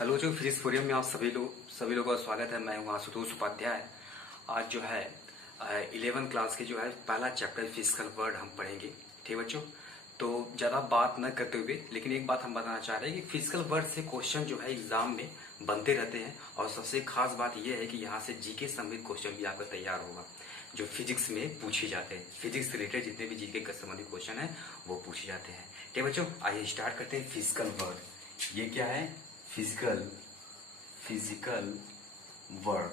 Hello जो physics forum में आप सभी लोगों का स्वागत है। मैं हूं आशुतोष उपाध्याय। आज जो है 11 क्लास के जो है पहला चैप्टर फिजिकल वर्ड हम पढ़ेंगे। ठीक बच्चों, तो ज़्यादा बात न करते हुए लेकिन एक बात हम बताना चाह रहे हैं कि फिजिकल वर्ड से क्वेश्चन जो है एग्जाम में बनते रहते हैं और सबसे खास बात यह है कि यहाँ से जीके संबंधित क्वेश्चन भी आपका तैयार होगा जो फिजिक्स में पूछे जाते हैं। फिजिक्स से रिलेटेड जितने भी जीके के संबंधित क्वेश्चन है वो पूछे जाते हैं। ठीक बच्चों, आइए स्टार्ट करते हैं। फिजिकल वर्ड ये क्या है? Physical word.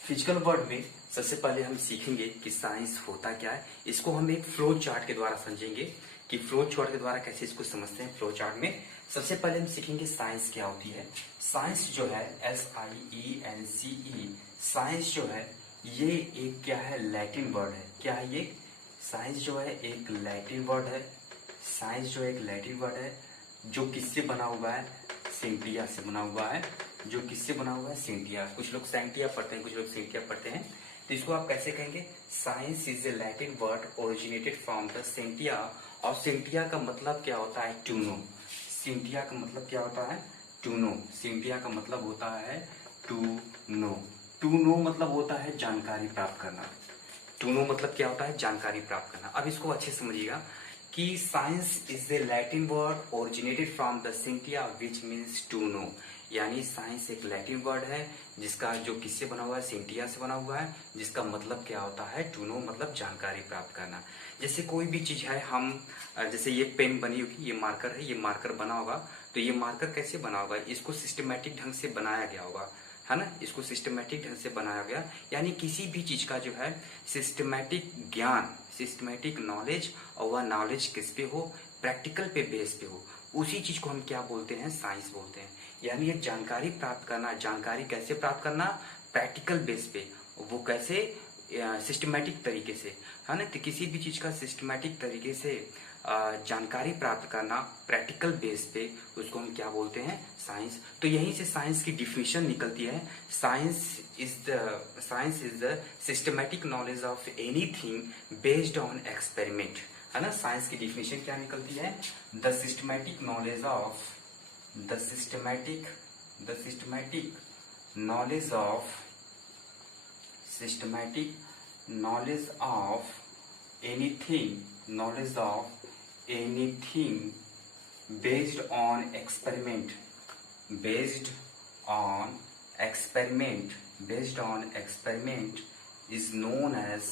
फिजिकल वर्ड में सबसे पहले हम सीखेंगे कि साइंस होता क्या है। इसको हम एक फ्लो चार्ट के द्वारा समझेंगे कि फ्लो चार्ट के द्वारा कैसे इसको समझते हैं। फ्लो चार्ट में सबसे पहले हम सीखेंगे साइंस क्या होती है। साइंस जो है SIENCE, साइंस जो है ये एक क्या है? लैटिन वर्ड है। क्या है ये? साइंस जो है एक लैटिन वर्ड है। साइंस जो एक लैटिन वर्ड है जो किससे बना हुआ है? सेंटिया से बना हुआ है। जो किससे बना हुआ है? सेंटिया। कुछ लोग सेंटिया पढ़ते हैं, कुछ लोग सेंटिया पढ़ते हैं। तो इसको आप कैसे कहेंगे? Science is a Latin word originated from the सेंटिया। और सेंटिया का मतलब क्या होता है? To know. सेंटिया का मतलब क्या होता है? To know. सेंटिया का मतलब होता है टू नो। टू नो मतलब होता है जानकारी प्राप्त करना। टू नो मतलब क्या होता है? जानकारी प्राप्त करना। अब इसको अच्छे से समझिएगा कि science is a Latin word originated from the scientia which means to know. यानी साइंस एक लैटिन वर्ड है जिसका जो किससे बना हुआ है? सेंटिया से बना हुआ है, जिसका मतलब क्या होता है? टू नो मतलब जानकारी प्राप्त करना। जैसे कोई भी चीज है, हम जैसे ये पेन बनी होगी, ये मार्कर है, ये मार्कर बना होगा, तो ये मार्कर कैसे बना होगा? इसको सिस्टमेटिक ढंग से बनाया गया होगा, है ना। इसको सिस्टमेटिक ढंग से बनाया गया। यानी किसी भी चीज का जो है सिस्टमेटिक ज्ञान, सिस्टमेटिक नॉलेज, और वह नॉलेज किस पे हो? प्रैक्टिकल पे बेस पे हो, उसी चीज को हम क्या बोलते हैं? साइंस बोलते हैं। यानी ये जानकारी प्राप्त करना। जानकारी कैसे प्राप्त करना? प्रैक्टिकल बेस पे। वो कैसे? सिस्टमेटिक तरीके से, है ना। तो किसी भी चीज का सिस्टमेटिक तरीके से जानकारी प्राप्त करना प्रैक्टिकल बेस पे, उसको हम क्या बोलते हैं? साइंस। तो यहीं से साइंस की डिफिनेशन निकलती है। Science is the systematic knowledge of anything based on experiment, है ना। साइंस की डिफिनेशन क्या निकलती है? The systematic knowledge of the systematic knowledge of systematic knowledge of anything based on experiment based on experiment is known as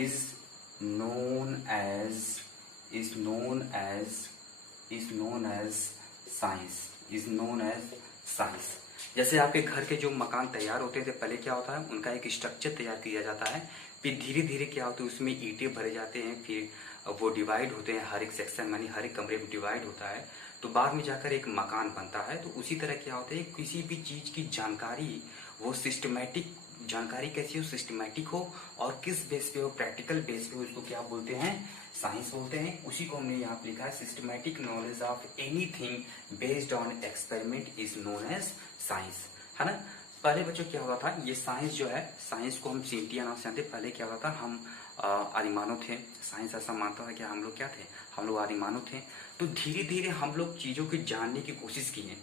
is known as science। जैसे आपके घर के जो मकान तैयार होते थे पहले क्या होता है? उनका एक स्ट्रक्चर तैयार किया जाता है, फिर धीरे धीरे क्या होता है? उसमें ईंटें भरे जाते हैं, फिर वो डिवाइड होते हैं, हर एक सेक्शन यानी हर एक कमरे में डिवाइड होता है, तो बाद में जाकर एक मकान बनता है। तो उसी तरह क्या होता है? किसी भी चीज की जानकारी वो सिस्टमेटिक जानकारी कैसी हो? सिस्टमेटिक हो, और किस बेस पे हो? प्रैक्टिकल बेस पे। उसको क्या बोलते हैं? साइंस बोलते हैं। उसी को हमने यहाँ पे लिखा है, systematic knowledge of anything based on experiment is known as science, है ना। पहले बच्चों क्या होता था? ये साइंस जो है, साइंस को हम सेंटिया नाम से जानते। पहले क्या होता था? हम आदिमानव थे। साइंस ऐसा मानता था कि हम लोग क्या थे? हम लोग आदिमानव थे। तो धीरे धीरे हम लोग चीजों की जानने की कोशिश की है।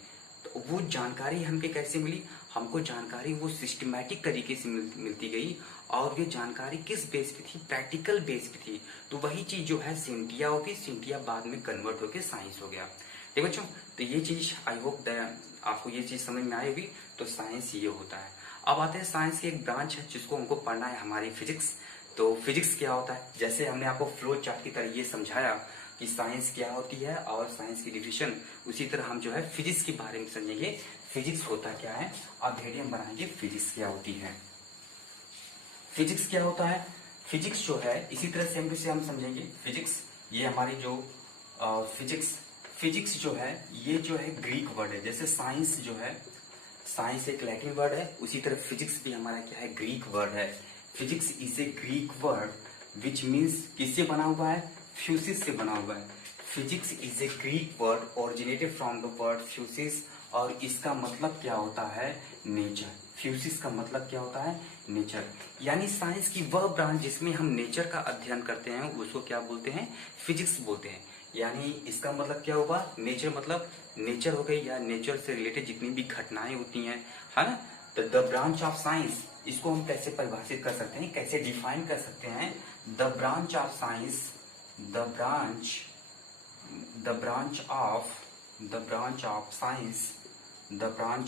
तो वो जानकारी हमके कैसे मिली? हमको जानकारी वो सिस्टमैटिक तरीके से मिलती गई, और ये जानकारी किस बेस पे थी? प्रैक्टिकल बेस पे थी। तो वही चीज जो है सेंटिया होगी, सेंटिया बाद में कन्वर्ट होकर साइंस हो गया। ठीक बच्चों, तो ये चीज आई होप आपको ये चीज समझ में आई होगी। तो साइंस ये होता है। अब आते हैं साइंस की एक ब्रांच है जिसको हमको पढ़ना है, हमारी फिजिक्स। तो फिजिक्स क्या होता है? जैसे हमने आपको फ्लो चार्ट की तरह ये समझाया कि साइंस क्या होती है और साइंस की डिफिनेशन, उसी तरह हम जो है फिजिक्स के बारे में समझेंगे। फिजिक्स होता क्या है? अब धीरे हम बनाएंगे फिजिक्स क्या होती है। फिजिक्स क्या होता है? फिजिक्स जो है इसी तरह सेम टू सेम हम समझेंगे। फिजिक्स ये हमारी जो फिजिक्स जो है ये जो है ग्रीक वर्ड है। जैसे साइंस जो है, साइंस एक लैटिन वर्ड है, उसी तरह फिजिक्स भी हमारा क्या है? ग्रीक वर्ड है। Physics is a Greek word which means किससे बना हुआ है? फ्यूसिस से बना हुआ है। Physics is a Greek word originated from the word फ्यूसिस, और इसका मतलब क्या होता है? नेचर। फ्यूसिस का मतलब क्या होता है? नेचर। यानी साइंस की वह ब्रांच जिसमें हम नेचर का अध्ययन करते हैं उसको क्या बोलते हैं? फिजिक्स बोलते हैं। यानी इसका मतलब क्या होगा? नेचर मतलब नेचर हो गई या नेचर से रिलेटेड जितनी भी घटनाएं होती हैं, है ना। तो द ब्रांच ऑफ साइंस, इसको हम कैसे परिभाषित कर सकते हैं, कैसे डिफाइन कर सकते हैं? The branch of science, the branch of science, the branch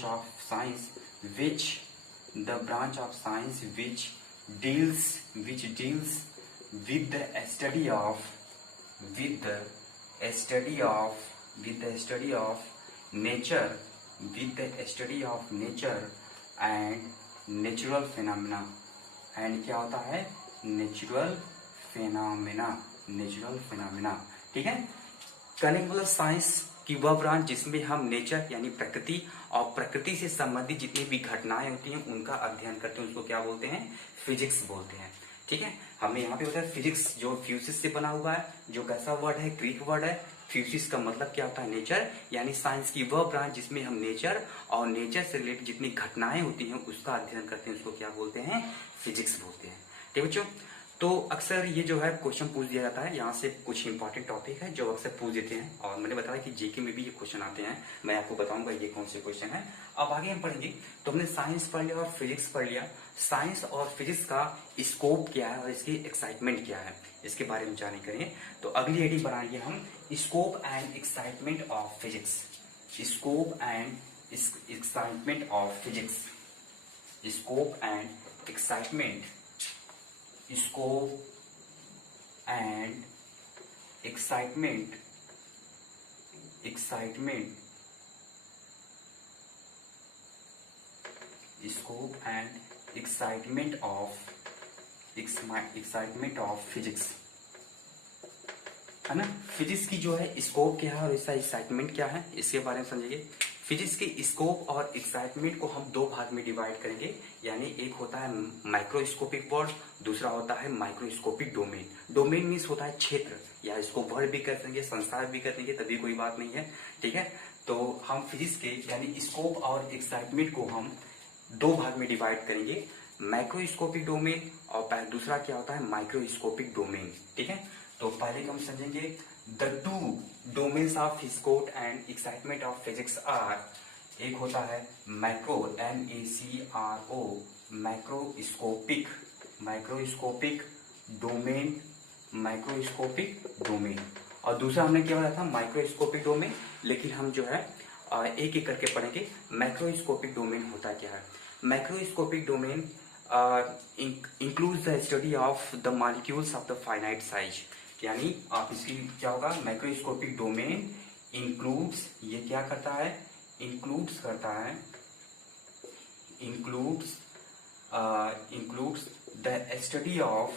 of science which deals with the study of nature, and natural phenomena, and क्या होता है? Natural phenomena. ठीक है। कहने का मतलब साइंस की वह ब्रांच जिसमें हम नेचर यानी प्रकृति और प्रकृति से संबंधित जितनी भी घटनाएं होती हैं उनका अध्ययन करते हैं, उसको क्या बोलते हैं? फिजिक्स बोलते हैं। ठीक है। हमें यहाँ पे होता है फिजिक्स, जो फ्यूसिस से बना हुआ है, जो कैसा वर्ड है? ग्रीक वर्ड है। फ्यूसिस का मतलब क्या होता है? नेचर। यानी साइंस की वह ब्रांच जिसमें हम नेचर और नेचर से रिलेटेड जितनी घटनाएं होती हैं उसका अध्ययन करते हैं, उसको क्या बोलते हैं? फिजिक्स बोलते हैं। ठीक है बच्चों। तो अक्सर ये जो है क्वेश्चन पूछ दिया जाता है, यहाँ से कुछ इंपॉर्टेंट टॉपिक है जो अक्सर पूछ देते हैं और मैंने बताया कि जीके में भी ये क्वेश्चन आते हैं, मैं आपको बताऊंगा ये कौन से क्वेश्चन है। अब आगे हम पढ़ेंगे। तो हमने साइंस पढ़ लिया और फिजिक्स पढ़ लिया। साइंस और फिजिक्स का स्कोप क्या है और इसकी एक्साइटमेंट क्या है, इसके बारे में जाने करेंगे। तो अगली हेडिंग बनाएंगे हम scope and excitement of physics. Scope and excitement of physics. Scope and excitement, scope and excitement scope and excitement of physics, है ना। फिजिक्स की जो है स्कोप क्या है और इसका एक्साइटमेंट क्या है, इसके बारे में समझेंगे। फिजिक्स के स्कोप और एक्साइटमेंट को हम दो भाग में डिवाइड करेंगे। यानी एक होता है माइक्रोस्कोपिक वर्ड, दूसरा होता है माइक्रोस्कोपिक डोमेन। डोमेन मीन्स होता है क्षेत्र, या इसको वर्ड भी कर देंगे, संसार भी कर देंगे, तभी कोई बात नहीं है। ठीक है। तो हम फिजिक्स के यानी स्कोप और एक्साइटमेंट को हम दो भाग में डिवाइड करेंगे, माइक्रोस्कोपिक डोमेन और दूसरा क्या होता है? Microscopic domain. ठीक है। तो पहले हम समझेंगे the two domains of scope and excitement of physics are. एक होता है मैक्रो, MACRO, माइक्रोस्कोपिक डोमेन, और दूसरा हमने क्या बताया था? Microscopic domain. लेकिन हम जो है एक एक करके पढ़ेंगे। मैक्रोस्कोपिक डोमेन होता क्या है? Macroscopic domain includes the study of the molecules of the finite size। यानी आप इसकी क्या होगा? मैक्रोस्कोपिक डोमेन इंक्लूड्स, ये क्या करता है? Includes the study of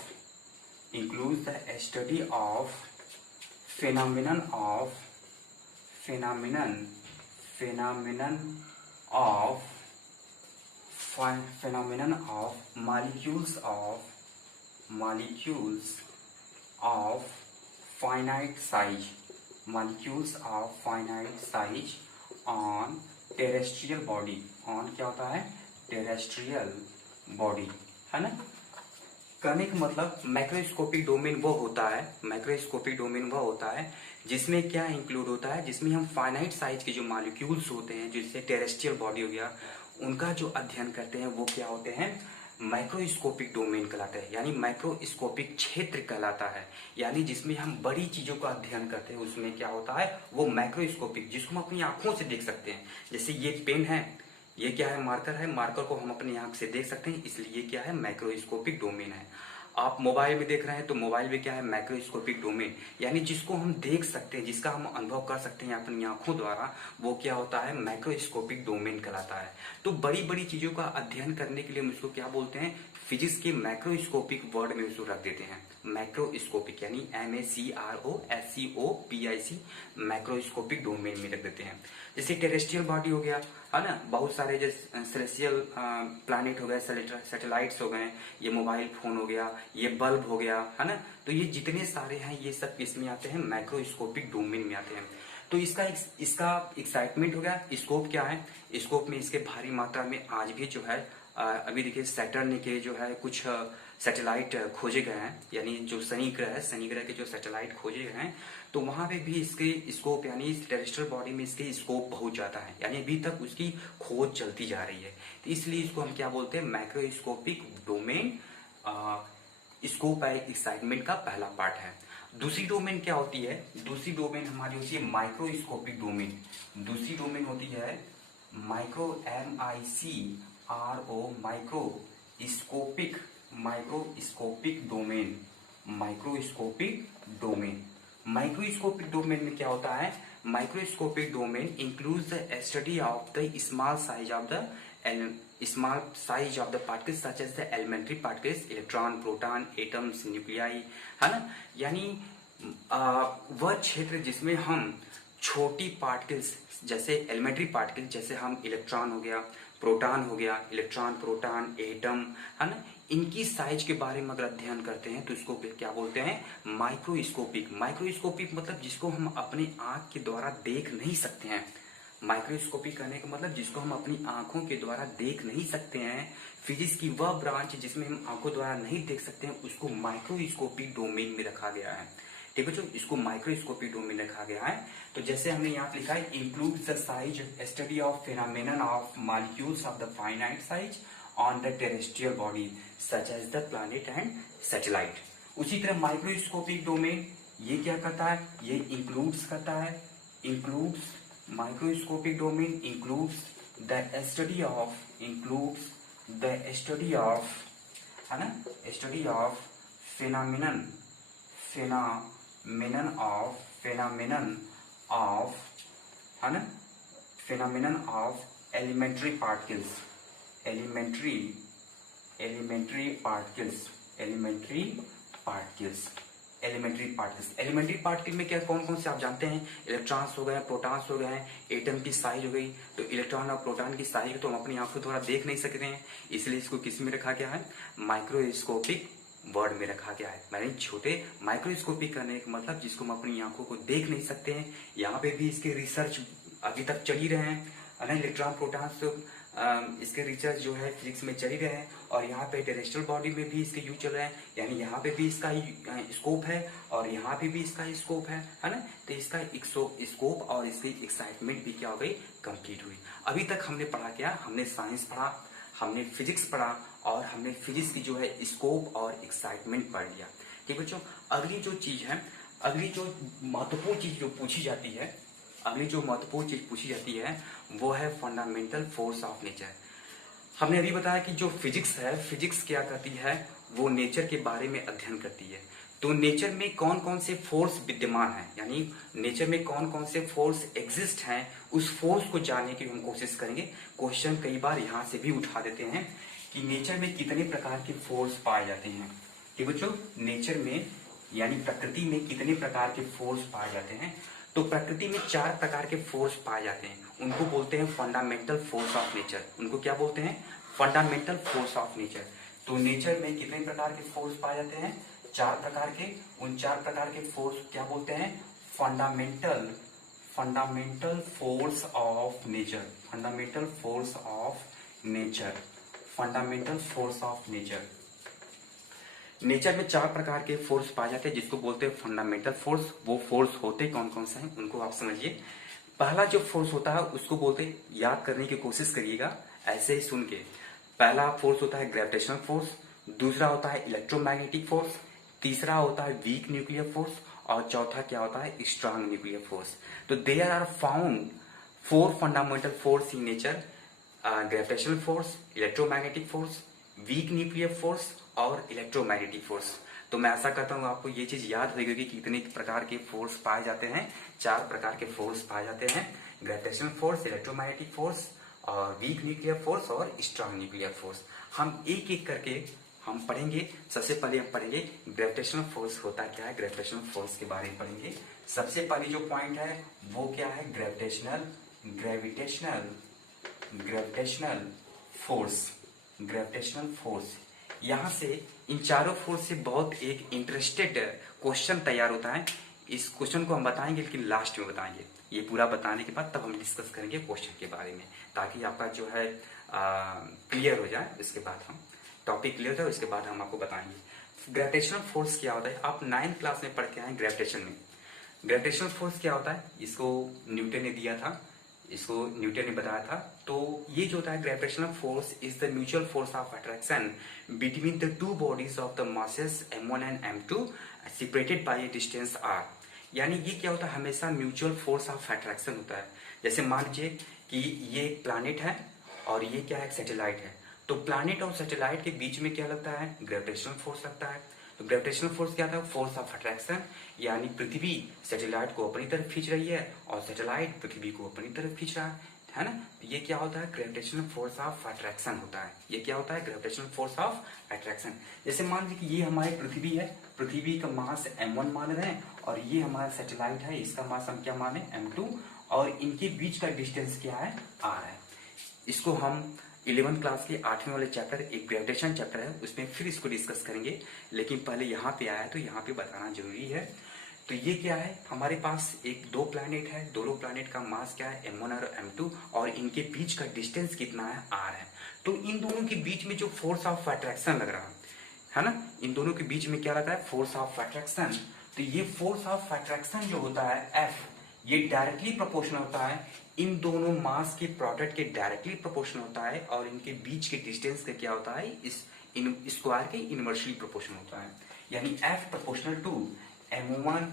phenomenon of molecules of finite size on terrestrial body, on क्या होता है? terrestrial body, है ना। कहने का मतलब मैक्रोस्कोपिक डोमेन वो होता है जिसमें क्या इंक्लूड होता है? जिसमें हम फाइनाइट साइज के जो मॉलिक्यूल्स होते हैं, जिससे टेरेस्ट्रियल बॉडी हो गया, उनका जो अध्ययन करते हैं वो क्या होते हैं? माइक्रोस्कोपिक डोमेन कहलाता है, यानी माइक्रोस्कोपिक क्षेत्र कहलाता है। यानी जिसमें हम बड़ी चीजों का अध्ययन करते हैं उसमें क्या होता है? वो माइक्रोस्कोपिक, जिसको हम अपनी आंखों से देख सकते हैं। जैसे ये पेन है, ये क्या है? मार्कर है। मार्कर को हम अपनी आंख से देख सकते हैं, इसलिए ये क्या है? माइक्रोस्कोपिक डोमेन है। आप मोबाइल में देख रहे हैं तो मोबाइल में क्या है? Microscopic domain. यानी जिसको हम देख सकते हैं, जिसका हम अनुभव कर सकते हैं अपनी आंखों द्वारा, वो क्या होता है? माइक्रोस्कोपिक डोमेन कहलाता है। तो बड़ी बड़ी चीजों का अध्ययन करने के लिए हम इसको क्या बोलते हैं? फिजिक्स के माइक्रोस्कोपिक वर्ड में इसको रख देते हैं, माइक्रोस्कोपिक, यानी MACROSCOPIC, माइक्रोस्कोपिक डोमेन में रख देते हैं। जैसे टेरेस्ट्रियल बॉडी हो गया, है ना, बहुत सारे जैसे सेलेस्टियल प्लैनेट हो गए, सैटेलाइट्स हो गए, ये मोबाइल फोन हो गया, ये बल्ब हो गया, है ना। तो ये जितने सारे हैं ये सब इसमें आते हैं? माइक्रोस्कोपिक डोमेन में आते हैं। तो इसका एक्साइटमेंट हो गया। स्कोप क्या है? स्कोप में इसके भारी मात्रा में आज भी जो है अभी देखिए सैटर्न के जो है कुछ सैटेलाइट खोजे गए हैं, यानी जो शनि ग्रह के जो सैटेलाइट खोजे गए हैं, तो वहां पे भी इसके स्कोप यानी टेरेस्ट्रियल बॉडी में इसके स्कोप बहुत ज्यादा है, यानी अभी तक उसकी खोज चलती जा रही है। तो इसलिए इसको हम क्या बोलते हैं, माइक्रोस्कोपिक डोमेन। स्कोप है एक्साइटमेंट का पहला पार्ट है। दूसरी डोमेन क्या होती है, दूसरी डोमेन हमारी होती है माइक्रोस्कोपिक डोमेन। दूसरी डोमेन होती है micro, MICRO, microscopic, microscopic domain, microscopic domain. Microscopic domain में क्या होता है, microscopic domain includes the study of the small size of the particles such as the elementary particles, electron, proton, atoms, nuclei, है ना। यानी वह क्षेत्र जिसमें हम छोटी पार्टिकल्स जैसे एलिमेंट्री पार्टिकल, जैसे हम इलेक्ट्रॉन हो गया, प्रोटॉन हो गया, इलेक्ट्रॉन, प्रोटॉन, एटम, है ना, इनकी साइज के बारे में अगर अध्ययन करते हैं तो इसको क्या बोलते हैं, माइक्रोस्कोपिक। माइक्रोस्कोपिक मतलब जिसको हम अपनी आंख के द्वारा देख नहीं सकते हैं। माइक्रोस्कोपिक कहने का मतलब जिसको हम अपनी आंखों के द्वारा देख नहीं सकते हैं, फिजिक्स की वह ब्रांच जिसमें हम आंखों द्वारा नहीं देख सकते हैं, उसको माइक्रोस्कोपिक डोमेन में रखा गया है। ठीक है बच्चों, इसको माइक्रोस्कोपिक डोमेन रखा गया है। तो जैसे हमने यहाँ पे लिखा है, includes the size study of phenomenon of molecules of the finite size on the terrestrial body such as the planet and satellite. उसी तरह माइक्रोस्कोपिक डोमेन ये क्या करता है, ये इंक्लूड्स करता है, includes, microscopic domain includes the study of, includes the study of, है ना, study of phenomenon, phenomenon of, है ना, phenomenon of elementary particles, elementary particles, elementary particles, elementary particles. Elementary particle में क्या कौन कौन से आप जानते हैं, इलेक्ट्रॉन्स हो गए, प्रोटॉन्स हो गए, एटम की साइज हो गई। तो इलेक्ट्रॉन और प्रोटॉन की साइज तो हम अपनी आंखों द्वारा देख नहीं सकते हैं, इसलिए इसको किस में रखा गया है, माइक्रोस्कोपिक वर्ड में रखा गया है। मैंने छोटे माइक्रोस्कोपिक करने का मतलब जिसको हम अपनी आंखों को देख नहीं सकते हैं। यहाँ पे भी इसके रिसर्च अभी तक चल ही रहे हैं, इलेक्ट्रॉन, प्रोटॉन्स, इसके रिसर्च जो है फिजिक्स में चल ही रहे हैं। और यहाँ पे टेरेस्ट्रियल बॉडी में भी इसके यूज चल रहे हैं, यानी यहाँ पे भी इसका स्कोप है और यहाँ पे भी इसका स्कोप है ना। तो इसका स्कोप और इसकी एक्साइटमेंट भी क्या हो गई, कंप्लीट हुई। अभी तक हमने पढ़ा क्या, हमने साइंस पढ़ा, हमने फिजिक्स पढ़ा और हमने फिजिक्स की जो है स्कोप और एक्साइटमेंट पढ़ लिया। ठीक बच्चों, अगली जो चीज है, अगली जो महत्वपूर्ण चीज जो पूछी जाती है, अगली जो महत्वपूर्ण चीज पूछी जाती है वो है फंडामेंटल फोर्स ऑफ नेचर। हमने अभी बताया कि जो फिजिक्स है, फिजिक्स क्या करती है, वो नेचर के बारे में अध्ययन करती है। तो नेचर में कौन कौन से फोर्स विद्यमान है, यानी नेचर में कौन कौन से फोर्स एग्जिस्ट हैं, उस फोर्स को जानने की हम कोशिश करेंगे। क्वेश्चन कई बार यहाँ से भी उठा देते हैं कि नेचर में कितने प्रकार के फोर्स पाए जाते हैं। ठीक बच्चों, नेचर में यानी प्रकृति में कितने प्रकार के फोर्स पाए जाते हैं। तो प्रकृति में 4 प्रकार के फोर्स पाए जाते हैं, उनको बोलते हैं फंडामेंटल फोर्स ऑफ नेचर। उनको क्या बोलते हैं, फंडामेंटल फोर्स ऑफ नेचर। तो नेचर में कितने प्रकार के फोर्स पाए जाते हैं, 4 प्रकार के। उन 4 प्रकार के फोर्स क्या बोलते हैं, fundamental force of nature, fundamental force of nature, fundamental force of nature. Nature में 4 प्रकार के फोर्स पाए जाते हैं जिसको बोलते हैं फंडामेंटल फोर्स। वो फोर्स होते कौन कौन से हैं उनको आप समझिए। पहला जो फोर्स होता है उसको बोलते हैं, याद करने की कोशिश करिएगा ऐसे ही सुन के। पहला फोर्स होता है ग्रेविटेशनल फोर्स, दूसरा होता है इलेक्ट्रोमैग्नेटिक फोर्स, तीसरा होता है वीक न्यूक्लियर फोर्स और चौथा क्या होता है, स्ट्रांग न्यूक्लियर फोर्स। तो there are found 4 fundamental force in nature, gravitational force, electromagnetic force, weak nuclear force और इलेक्ट्रोमैग्नेटिक फोर्स। तो मैं ऐसा करता हूँ आपको ये चीज याद होगी कि कितने प्रकार के फोर्स पाए जाते हैं, 4 प्रकार के फोर्स पाए जाते हैं, ग्रेविटेशनल फोर्स, इलेक्ट्रोमैग्नेटिक फोर्स और वीक न्यूक्लियर फोर्स और स्ट्रांग न्यूक्लियर फोर्स। हम एक एक करके हम पढ़ेंगे। सबसे पहले हम पढ़ेंगे ग्रेविटेशनल फोर्स होता क्या है, ग्रेविटेशनल फोर्स के बारे में पढ़ेंगे। सबसे पहली जो पॉइंट है वो क्या है, ग्रेविटेशनल फोर्स। यहाँ से इन चारों फोर्स से बहुत एक इंटरेस्टेड क्वेश्चन तैयार होता है। इस क्वेश्चन को हम बताएंगे लेकिन लास्ट में बताएंगे। ये पूरा बताने के बाद तब हम डिस्कस करेंगे क्वेश्चन के बारे में, ताकि आपका जो है क्लियर हो जाए, इसके बाद हम टॉपिक क्लियर हो जाए, इसके बाद हम आपको बताएंगे ग्रेविटेशनल फोर्स क्या होता है। आप 9th क्लास में पढ़ के आए ग्रेविटेशन में। ग्रेविटेशनल फोर्स क्या होता है, इसको न्यूटन ने दिया था, इसको न्यूटन ने बताया था। तो ये जो होता है gravitational force is the mutual force of attraction between the two bodies of the masses m1 and m2 separated by A distance r। यानी ये क्या होता है, हमेशा म्यूचुअल फोर्स ऑफ अट्रैक्शन होता है। जैसे मान लीजिए कि ये एक प्लैनेट है और ये क्या है, सैटेलाइट है। तो प्लैनेट और सैटेलाइट के बीच में क्या लगता है, ग्रेविटेशनल फोर्स लगता है। तो ग्रेविटेशनल फोर्स क्या था, फोर्स ऑफ अट्रैक्शन, यानी पृथ्वी सैटेलाइट को अपनी तरफ खींच रही है और सैटेलाइट पृथ्वी को अपनी तरफ खींच रहा है ना। तो ये क्या होता है, ग्रेविटेशनल फोर्स ऑफ अट्रैक्शन होता है। ये क्या होता है, ग्रेविटेशनल फोर्स ऑफ अट्रैक्शन। जैसे मान लीजिए कि ये हमारी पृथ्वी है, पृथ्वी का मास m1 मान रहे हैं और ये हमारा सैटेलाइट है, इसका मास हम क्या माने, m2, और इनके बीच का डिस्टेंस क्या है, r है। इसको हम 11th क्लास के 8वें वाले चैप्टर, एक ग्रेविटेशन चैप्टर है, उसमें फिर इसको डिस्कस करेंगे। लेकिन पहले यहाँ पे आया तो यहाँ पे बताना जरूरी है। तो ये क्या है, हमारे पास एक दो प्लैनेट है, दोनों प्लैनेट का मास क्या है, m1 और m2, और इनके बीच का डिस्टेंस कितना है, r है। तो इन दोनों के बीच में जो फोर्स ऑफ अट्रैक्शन लग रहा है ना, इन दोनों के बीच में क्या लगा है, फोर्स ऑफ अट्रैक्शन। तो ये फोर्स ऑफ अट्रैक्शन जो होता है F, ये डायरेक्टली प्रोपोर्शनल होता है इन दोनों मास के प्रोडक्ट के डायरेक्टली प्रोपोर्शनल होता है, और इनके बीच के डिस्टेंस का क्या होता है, इस स्क्वायर के इनवर्सली प्रोपोर्शनल होता है। यानी F proportional to m1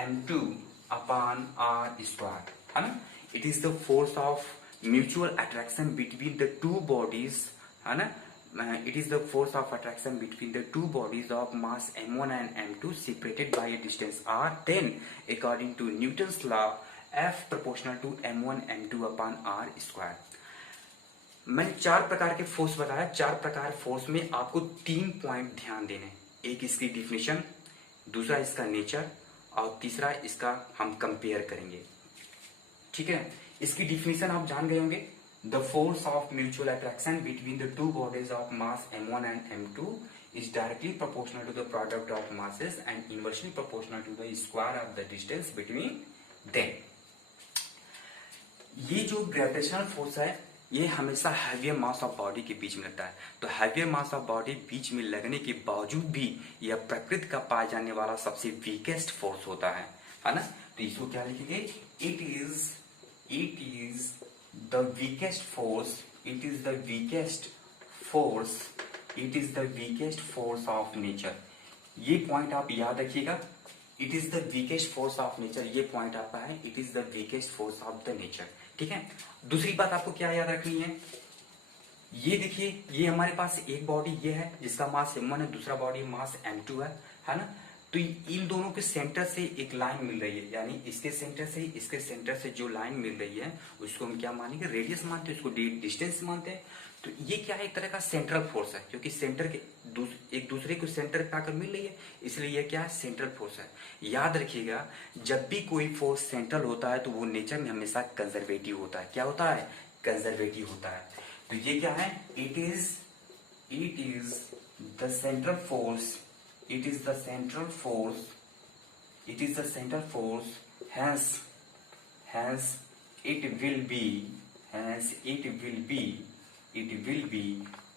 m2 upon r square, है ना। It is the force of mutual attraction between the two bodies, है ना। It is the force of attraction between the two bodies of mass m1 and m2 separated by a distance r. Then, according to Newton's law, F proportional to m1 m2 upon r square. मैंने 4 प्रकार के force बताया। 4 प्रकार force में आपको 3 point ध्यान देने। एक इसकी डिफिनेशन, दूसरा इसका नेचर, और तीसरा इसका हम कंपेयर करेंगे। ठीक है, इसकी डिफिनेशन आप जान गए होंगे। The force of mutual attraction between the two bodies of mass m1 and m2 is directly proportional to the product of masses and inversely proportional to the square of the distance between them. ये जो gravitational force है, ये हमेशा heavier mass of body के बीच में लगता है। तो हैवियर मास ऑफ बॉडी बीच में लगने के बावजूद भी यह प्रकृति का पाया जाने वाला सबसे वीकेस्ट फोर्स होता है ना। तो इसको क्या लिखेंगे, it is the weakest force, it is the weakest force, it is the weakest force of nature। ये पॉइंट आप याद रखिएगा, it is the weakest force of nature, ये पॉइंट आपका है, it is the weakest force of the nature। ठीक है, दूसरी बात आपको क्या याद रखनी है, ये देखिए, ये हमारे पास एक बॉडी ये है जिसका मास m1 है, दूसरा बॉडी मास m2 है ना। तो इन दोनों के सेंटर से एक लाइन मिल रही है, यानी इसके सेंटर से जो लाइन मिल रही है उसको हम क्या मानेंगे, रेडियस मानते हैं, उसको डिस्टेंस मानते हैं। तो ये क्या है, एक तरह का सेंट्रल फोर्स है, क्योंकि सेंटर के एक दूसरे को सेंटर पे आकर मिल रही है, इसलिए ये क्या है, सेंट्रल फोर्स है। याद रखिएगा, जब भी कोई फोर्स सेंट्रल होता है तो वो नेचर में हमेशा कंजर्वेटिव होता है। क्या होता है, कंजर्वेटिव होता है। तो ये क्या है, it is the central force, it is the central force, hence it will be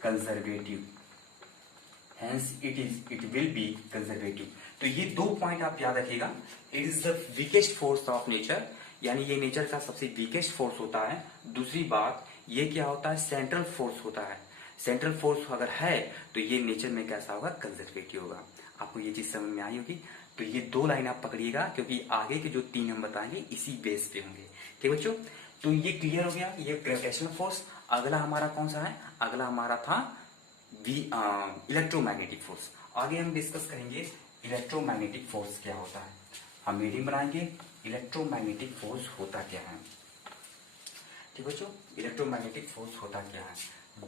conservative, तो ये 2 पॉइंट आप याद रखिएगा। It is the weakest force of nature, यानी ये नेचर का सबसे वीकेस्ट फोर्स होता है। दूसरी बात, ये क्या होता है, सेंट्रल फोर्स होता है। सेंट्रल फोर्स अगर है तो ये नेचर में कैसा होगा, कंजर्वेटिव होगा। आपको ये चीज समझ में आई होगी। तो ये 2 लाइन आप पकड़िएगा, क्योंकि आगे के जो 3 हम बताएंगे इसी बेस पे होंगे। ठीक बच्चों, तो ये क्लियर हो गया, ये ग्रेविटेशनल फोर्स। अगला हमारा कौन सा है, अगला हमारा था इलेक्ट्रोमैग्नेटिक फोर्स। आगे हम डिस्कस करेंगे इलेक्ट्रोमैग्नेटिक फोर्स क्या होता है। हम रीडिंग बनाएंगे, इलेक्ट्रोमैग्नेटिक फोर्स होता क्या है। ठीक बच्चों, इलेक्ट्रोमैग्नेटिक फोर्स होता क्या है।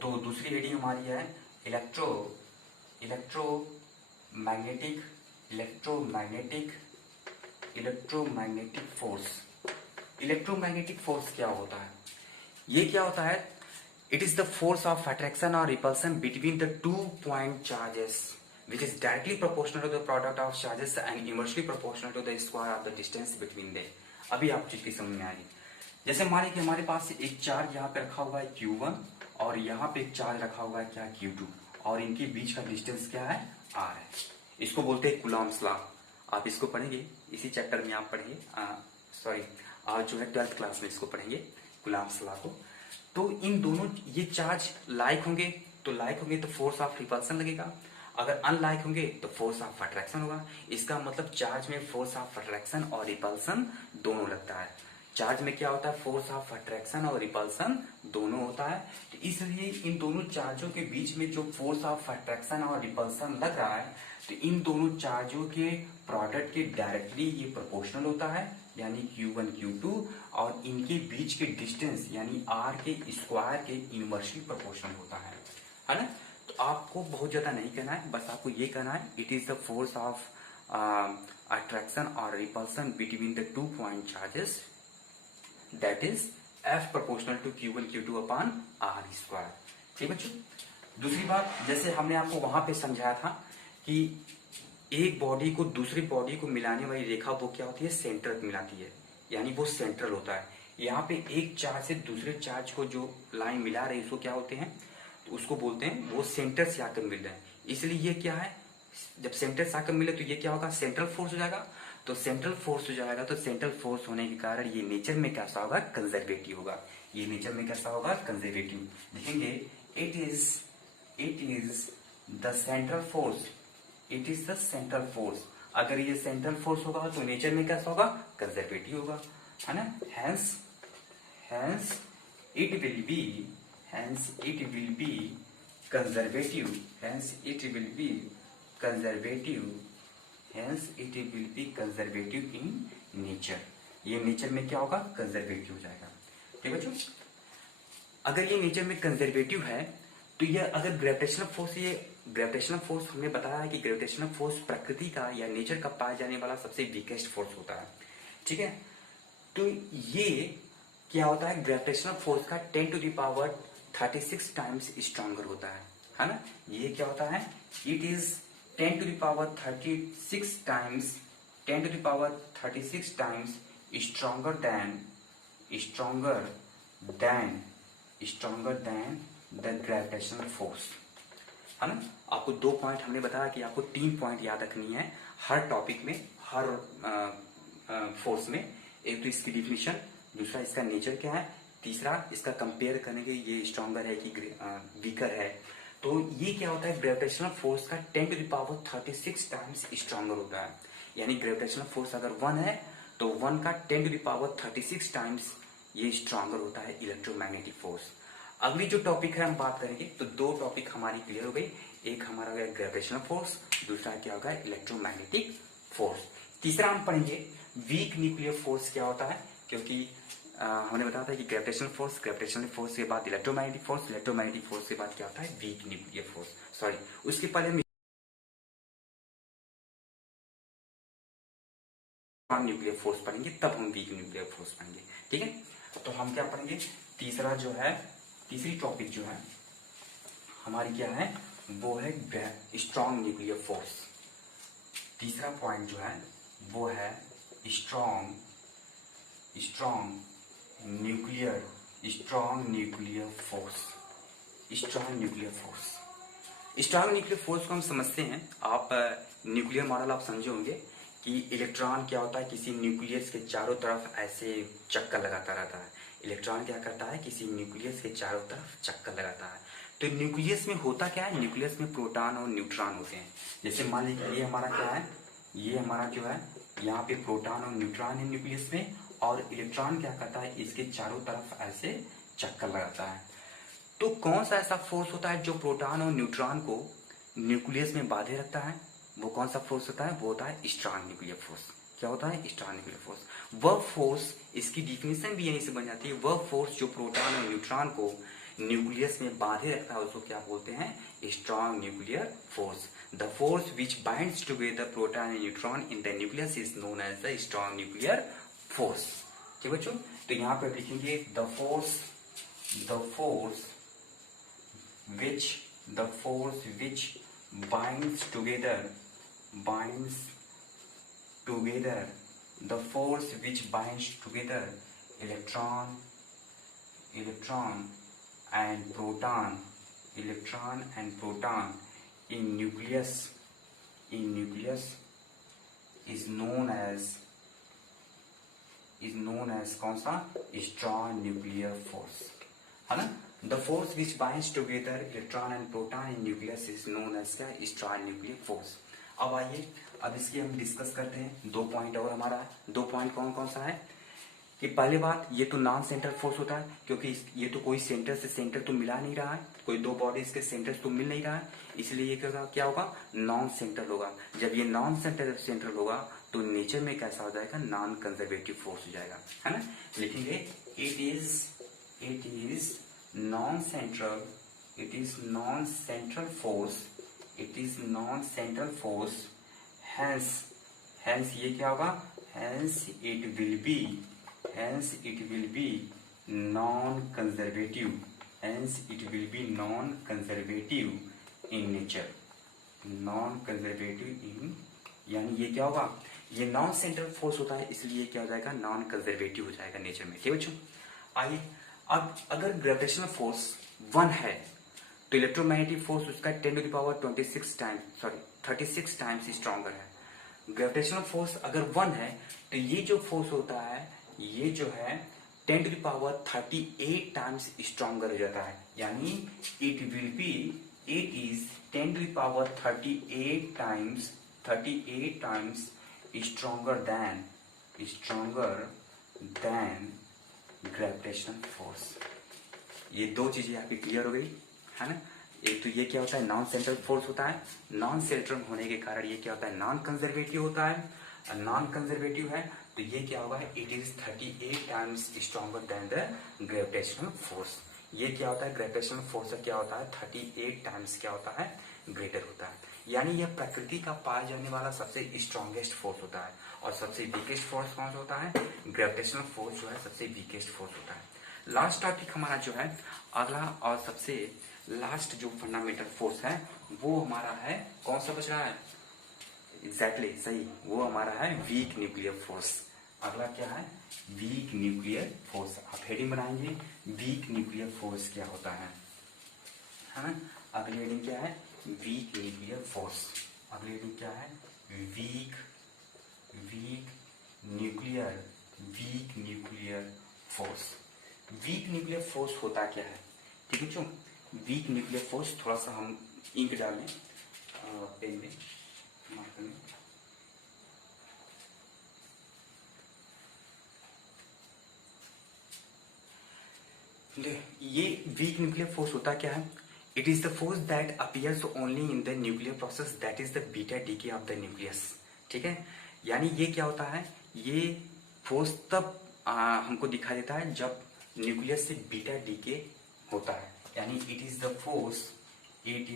दूसरी रीडिंग हमारी है इलेक्ट्रोमैग्नेटिक फोर्स। इलेक्ट्रोमैग्नेटिक फोर्स क्या होता है, ये क्या होता है, it is the force of attraction और repulsion between the 2 point charges which is directly proportional to the product of charges and inversely proportional to the square of the distance between them। अभी आप चीज की समझ में आएगी। जैसे मान लीजिए कि हमारे पास एक चार्ज यहाँ पे रखा हुआ है Q1 और यहाँ पे एक चार्ज रखा हुआ है क्या, Q2, और इनके बीच का डिस्टेंस क्या है, R है। इसको बोलते हैं कूलॉम्स लॉ। आप इसको पढ़ेंगे इसी चैप्टर में, आप पढ़ेंगे सॉरी आज जो है 12th क्लास में इसको पढ़ेंगे कूलॉम्स लॉ को। तो इन दोनों ये चार्ज लाइक होंगे तो फोर्स ऑफ रिपल्सन लगेगा, अगर अनलाइक होंगे तो फोर्स ऑफ अट्रैक्शन होगा। इसका मतलब चार्ज में फोर्स ऑफ अट्रैक्शन और रिपल्सन दोनों लगता है। चार्ज में क्या होता है, फोर्स ऑफ अट्रैक्शन और रिपल्सन दोनों होता है। तो इसलिए इन दोनों चार्जों के बीच में जो फोर्स ऑफ अट्रैक्शन और रिपल्सन लग रहा है, तो इन दोनों चार्जों के प्रोडक्ट के डायरेक्टली ये प्रोपोर्शनल होता है, यानी Q1 Q2, और इनके बीच के डिस्टेंस यानी R के स्क्वायर के इनवर्सली प्रोपोर्शनल होता है ना। तो आपको बहुत ज्यादा नहीं कहना है, बस आपको ये कहना है it is the force of attraction और repulsion between the 2 point charges, that is F proportional to Q1 Q2 upon R square. ठीक बच्चों। दूसरी बात, जैसे हमने आपको वहां पे समझाया था कि एक बॉडी को दूसरी बॉडी को मिलाने वाली रेखा वो क्या होती है, सेंटर पे मिलाती है, यानी वो सेंट्रल होता है। यहाँ पे एक चार्ज से दूसरे चार्ज को जो लाइन मिला रही है उसको क्या होते हैं, तो उसको बोलते हैं वो सेंटर से आकर मिल रहे हैं। इसलिए ये क्या है, जब सेंटर से आकर मिले तो ये क्या होगा, सेंट्रल फोर्स हो जाएगा। तो सेंट्रल फोर्स हो जाएगा, तो सेंट्रल फोर्स होने के कारण ये नेचर में कैसा होगा, कंजर्वेटिव होगा। ये नेचर में कैसा होगा, कंजर्वेटिव। देखेंगे it is the central force, it is the central force. अगर ये सेंट्रल फोर्स होगा तो नेचर में कैसा होगा, कंजर्वेटिव होगा, है ना। hence it will be conservative, hence it will be conservative in nature। ये नेचर में क्या होगा, कंजर्वेटिव हो जाएगा। ठीक बच्चों। अगर ये नेचर में कंजर्वेटिव है तो ये अगर ग्रेविटेशनल फोर्स हमने बताया है कि ग्रेविटेशनल फोर्स प्रकृति का या नेचर का पाया जाने वाला सबसे वीकेस्ट फोर्स होता है। ठीक है। तो ये क्या होता है, ग्रेविटेशनल फोर्स का 10 to the power 36 times stronger होता है ना। ये क्या होता है, it is 10 to the power 36 times stronger than the gravitational force, है ना। आपको 2 पॉइंट हमने बताया कि आपको 3 पॉइंट याद रखनी है हर टॉपिक में, हर फोर्स में। एक तो इसकी डिफिनीशन, दूसरा इसका नेचर क्या है, तीसरा इसका कंपेयर करने के ये स्ट्रॉन्गर है कि वीकर है। तो ये क्या होता है, ग्रेविटेशनल फोर्स का 10 to the power 36 times stronger होता है। यानी ग्रेविटेशनल फोर्स अगर 1 है तो 1 का 10 to the power 36 टाइम्स ये स्ट्रॉन्गर होता है इलेक्ट्रोमैग्नेटिक फोर्स। अगली जो टॉपिक है हम बात करेंगे, तो 2 टॉपिक हमारी क्लियर हो गई। एक हमारा हो गया ग्रेविटेशनल फोर्स, दूसरा क्या होगा, इलेक्ट्रोमैग्नेटिक फोर्स। तीसरा हम पढ़ेंगे वीक न्यूक्लियर फोर्स क्या होता है, क्योंकि हमने बताया था कि ग्रेविटेशनल फोर्स के बाद इलेक्ट्रोमैग्नेटिक फोर्स के बाद क्या होता है, वीक न्यूक्लियर फोर्स। सॉरी, उसके पहले हम न्यूक्लियर फोर्स पढ़ेंगे, तब हम वीक न्यूक्लियर फोर्स पढ़ेंगे। ठीक है। तो हम क्या पढ़ेंगे, तीसरी टॉपिक जो है हमारी क्या है, वो है स्ट्रॉन्ग न्यूक्लियर फोर्स। तीसरा पॉइंट जो है वो है strong nuclear force. Strong nuclear force को हम समझते हैं, आप न्यूक्लियर मॉडल आप समझे होंगे कि इलेक्ट्रॉन क्या होता है, किसी न्यूक्लियस के चारों तरफ ऐसे चक्कर लगाता रहता है। इलेक्ट्रॉन क्या करता है, किसी न्यूक्लियस के चारों तरफ चक्कर लगाता है। तो न्यूक्लियस में होता क्या है, न्यूक्लियस में प्रोटॉन और न्यूट्रॉन होते हैं। जैसे मान लीजिए ये हमारा क्या है, ये हमारा जो है यहाँ पे प्रोटॉन और न्यूट्रॉन है न्यूक्लियस में, और इलेक्ट्रॉन क्या करता है, इसके चारों तरफ ऐसे चक्कर लगाता है। तो कौन सा ऐसा फोर्स होता है जो प्रोटॉन और न्यूट्रॉन को न्यूक्लियस में बांधे रखता है, वो कौन सा फोर्स होता है, वो होता है स्ट्रॉन्ग न्यूक्लियर फोर्स। क्या होता है, स्ट्रॉन्ग न्यूक्लियर फोर्स। वह फोर्स, इसकी डिफिनेशन भी यहीं से बन जाती है, वह फोर्स जो प्रोटॉन और न्यूट्रॉन को न्यूक्लियस में बांधे रखता है उसको क्या बोलते हैं, strong nuclear force. The force which binds together proton and neutron in the nucleus is known as the strong nuclear force. ठीक बच्चों। तो यहाँ पे लिखेंगे the force which binds together electron and proton, electron and proton in nucleus is known as कौन सा? strong nuclear force, है ना? The force which binds together electron and proton in nucleus is known as क्या? strong nuclear force. अब आइए, अब इसकी हम डिस्कस करते हैं। 2 पॉइंट और हमारा है। 2 पॉइंट कौन कौन सा है कि पहली बात, ये तो नॉन सेंट्रल फोर्स होता है, क्योंकि ये तो कोई सेंटर से सेंटर तो मिला नहीं रहा है, कोई दो बॉडीज के सेंटर तो मिल नहीं रहा है, इसलिए ये क्या होगा? नॉन सेंट्रल होगा। जब ये नॉन सेंट्रल होगा तो नेचर में कैसा हो जाएगा? नॉन कंजर्वेटिव फोर्स हो जाएगा, है ना? लिखेंगे it is non central, it is non central force, it is non central force, hence ये क्या होगा? Hence it will be non-conservative, hence it will be non-conservative in nature, non-conservative in, यानी ये क्या होगा? ये नॉन सेंट्रल फोर्स होता है, इसलिए क्या हो जाएगा? नॉन कंजर्वेटिव हो जाएगा नेचर में। ठीक बच्चों, आइए अब अगर ग्रेविटेशनल फोर्स 1 है तो इलेक्ट्रोमैग्नेटिक फोर्स उसका 36 टाइम्स स्ट्रॉन्गर है। ग्रेविटेशनल फोर्स अगर 1 है तो ये जो फोर्स होता है, ये जो है 10⁻38 टाइम्स स्ट्रॉन्गर हो जाता है, यानी it is 10⁻38 times stronger than gravitational force. ये 2 चीजें आपकी क्लियर हो गई, है ना? एक तो ये क्या होता है? नॉन सेंट्रल फोर्स होता है, नॉन सेंट्रल होने के कारण ये क्या होता है? नॉन कंजर्वेटिव होता है, और नॉन कंजर्वेटिव है तो ये क्या होगा? It is 38 times stronger than the gravitational force. ये क्या होता है? ग्रेविटेशनल फोर्स क्या होता है? 38 टाइम्स क्या होता है? ग्रेटर होता है, यानी यह प्रकृति का पाया जाने वाला सबसे स्ट्रॉन्गेस्ट फोर्स होता है। और सबसे वीकेस्ट फोर्स कौन सा होता है? ग्रेविटेशनल फोर्स जो है सबसे वीकेस्ट फोर्स होता है। लास्ट टॉपिक हमारा जो है अगला और सबसे लास्ट जो फंडामेंटल फोर्स है वो हमारा है, कौन सा बच रहा है? एग्जैक्टली सही, वो हमारा है वीक न्यूक्लियर फोर्स। अगला क्या है? Week nuclear force. आप हेडिंग बनाएंगे वीक न्यूक्लियर फोर्स क्या होता है ना? अगली हेडिंग क्या है? Week nuclear force. अगली हेडिंग क्या है? Week nuclear force. Weak nuclear force होता क्या है? ठीक है बच्चों, वीक न्यूक्लियर फोर्स, थोड़ा सा हम इंक डालें पेन में, मार्कर में। ये वीक न्यूक्लियर फोर्स होता क्या है? It is the force that appears only in the nuclear process, that is the beta decay of the nucleus. ठीक है, यानी ये क्या होता है? ये फोर्स तब हमको दिखाई देता है जब न्यूक्लियस से बीटा डीके होता है, यानी it is the force that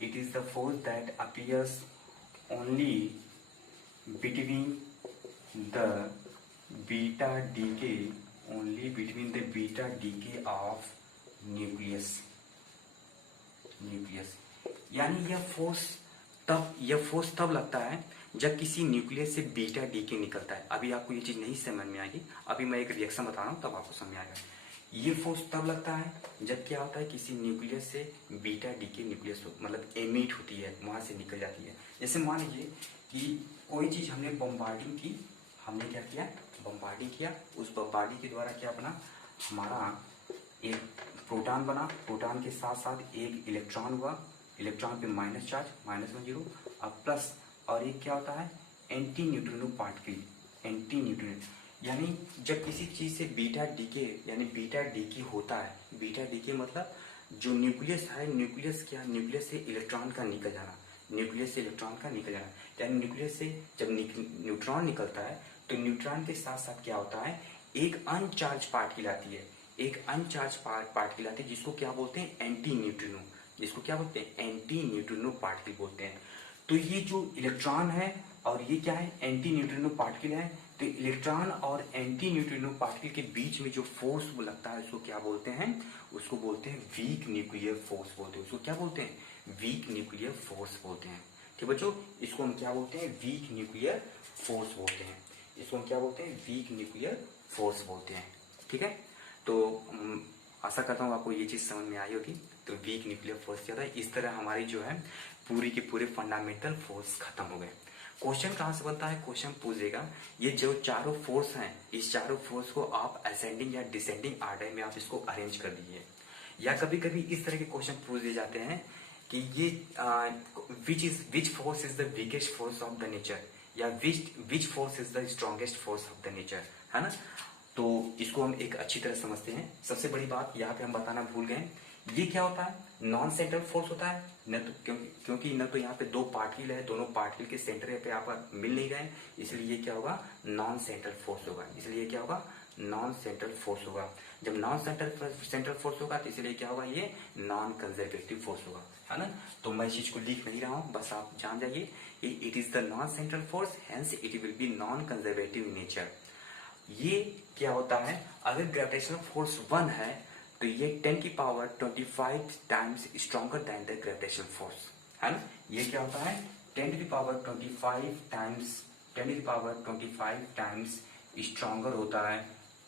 it is the force that appears only between the beta decay of nucleus। यानी यह फोर्स तब लगता है जब किसी न्यूक्लियस से बीटा डीके निकलता है। अभी आपको ये चीज नहीं समझ में आएगी, अभी मैं एक रिएक्शन बता रहा हूँ तब आपको समझ में आएगा। ये फोर्स तब लगता है जब क्या होता है? किसी न्यूक्लियस से बीटा डीके न्यूक्लियस मतलब एमिट होती है, वहां से निकल जाती है। जैसे मान लीजिए कि कोई चीज हमने बम्बार्डिंग की, हमने क्या किया? बम्बार्डिंग किया, उस बम्बार्डिंग के द्वारा क्या बना? हमारा एक प्रोटॉन बना, प्रोटॉन के साथ साथ एक इलेक्ट्रॉन हुआ, इलेक्ट्रॉन पे माइनस चार्ज, -1 0, अब प्लस, और एक क्या होता है? Anti neutrino particle, anti neutrino. यानी जब किसी चीज से बीटा डीके यानी बीटा डीके होता है, बीटा डीके मतलब जो न्यूक्लियस है, न्यूक्लियस से इलेक्ट्रॉन का निकल जाना, यानी न्यूक्लियस से जब न्यूट्रॉन निकलता है तो न्यूट्रॉन के साथ साथ क्या होता है? एक अनचार्ज पार्टिकल आती है, जिसको क्या बोलते हैं? Anti neutrino. जिसको क्या बोलते हैं? एंटी न्यूट्रिनो पार्टिकल बोलते हैं। तो ये जो इलेक्ट्रॉन है और ये क्या है, एंटी न्यूट्रिनो पार्टिकल है। तो इलेक्ट्रॉन और एंटी न्यूट्रिनो पार्टिकल के बीच में जो फोर्स लगता है उसको क्या बोलते हैं, उसको बोलते हैं वीक न्यूक्लियर फोर्स बोलते हैं। उसको क्या बोलते हैं, वीक न्यूक्लियर फोर्स बोलते हैं। ठीक बच्चों, इसको हम क्या बोलते हैं, वीक न्यूक्लियर फोर्स बोलते हैं। इसको हम क्या बोलते हैं, वीक न्यूक्लियर फोर्स बोलते हैं। ठीक है, तो आशा करता हूँ आपको ये चीज समझ में आई होगी। तो वीक न्यूक्लियर फोर्स क्या होता है, इस तरह हमारी जो है पूरी के पूरे फंडामेंटल फोर्स खत्म हो गए। क्वेश्चन कहाँ से बनता है, क्वेश्चन पूछेगा ये जो चारों फोर्स हैं, इस चारों फोर्स को आप असेंडिंग या डिसेंडिंग आर्डर में आप इसको अरेंज कर दीजिए। या कभी कभी इस तरह के क्वेश्चन पूछ दिए जाते हैं कि ये which force is the weakest force of the nature, या which force is the strongest force of the nature, है ना। तो इसको हम एक अच्छी तरह समझते हैं। सबसे बड़ी बात यहाँ पे हम बताना भूल गए, ये क्या होता है, नॉन सेंट्रल फोर्स होता है न, तो क्योंकि न तो यहाँ पे दो पार्टिकल है, दोनों पार्टिकल के सेंटर पे यहाँ पर मिल नहीं गए, इसलिए ये क्या होगा, नॉन सेंट्रल फोर्स होगा। इसलिए क्या होगा, नॉन सेंट्रल फोर्स होगा। जब नॉन सेंट्रल फोर्स होगा तो इसलिए क्या होगा, ये नॉन कंजर्वेटिव फोर्स होगा, है ना। तो मैं इस चीज को लिख नहीं रहा हूँ, बस आप जान जाइए, it is the non central force, hence it will B non conservative in nature. ये क्या होता है, अगर ग्रेविटेशनल फोर्स 1 है तो ये 10 की power 25 times stronger than the gravitational force, है ना। ये क्या होता है, 10 की पावर 25 टाइम्स, 10 की पावर 25 टाइम्स स्ट्रॉन्गर होता है,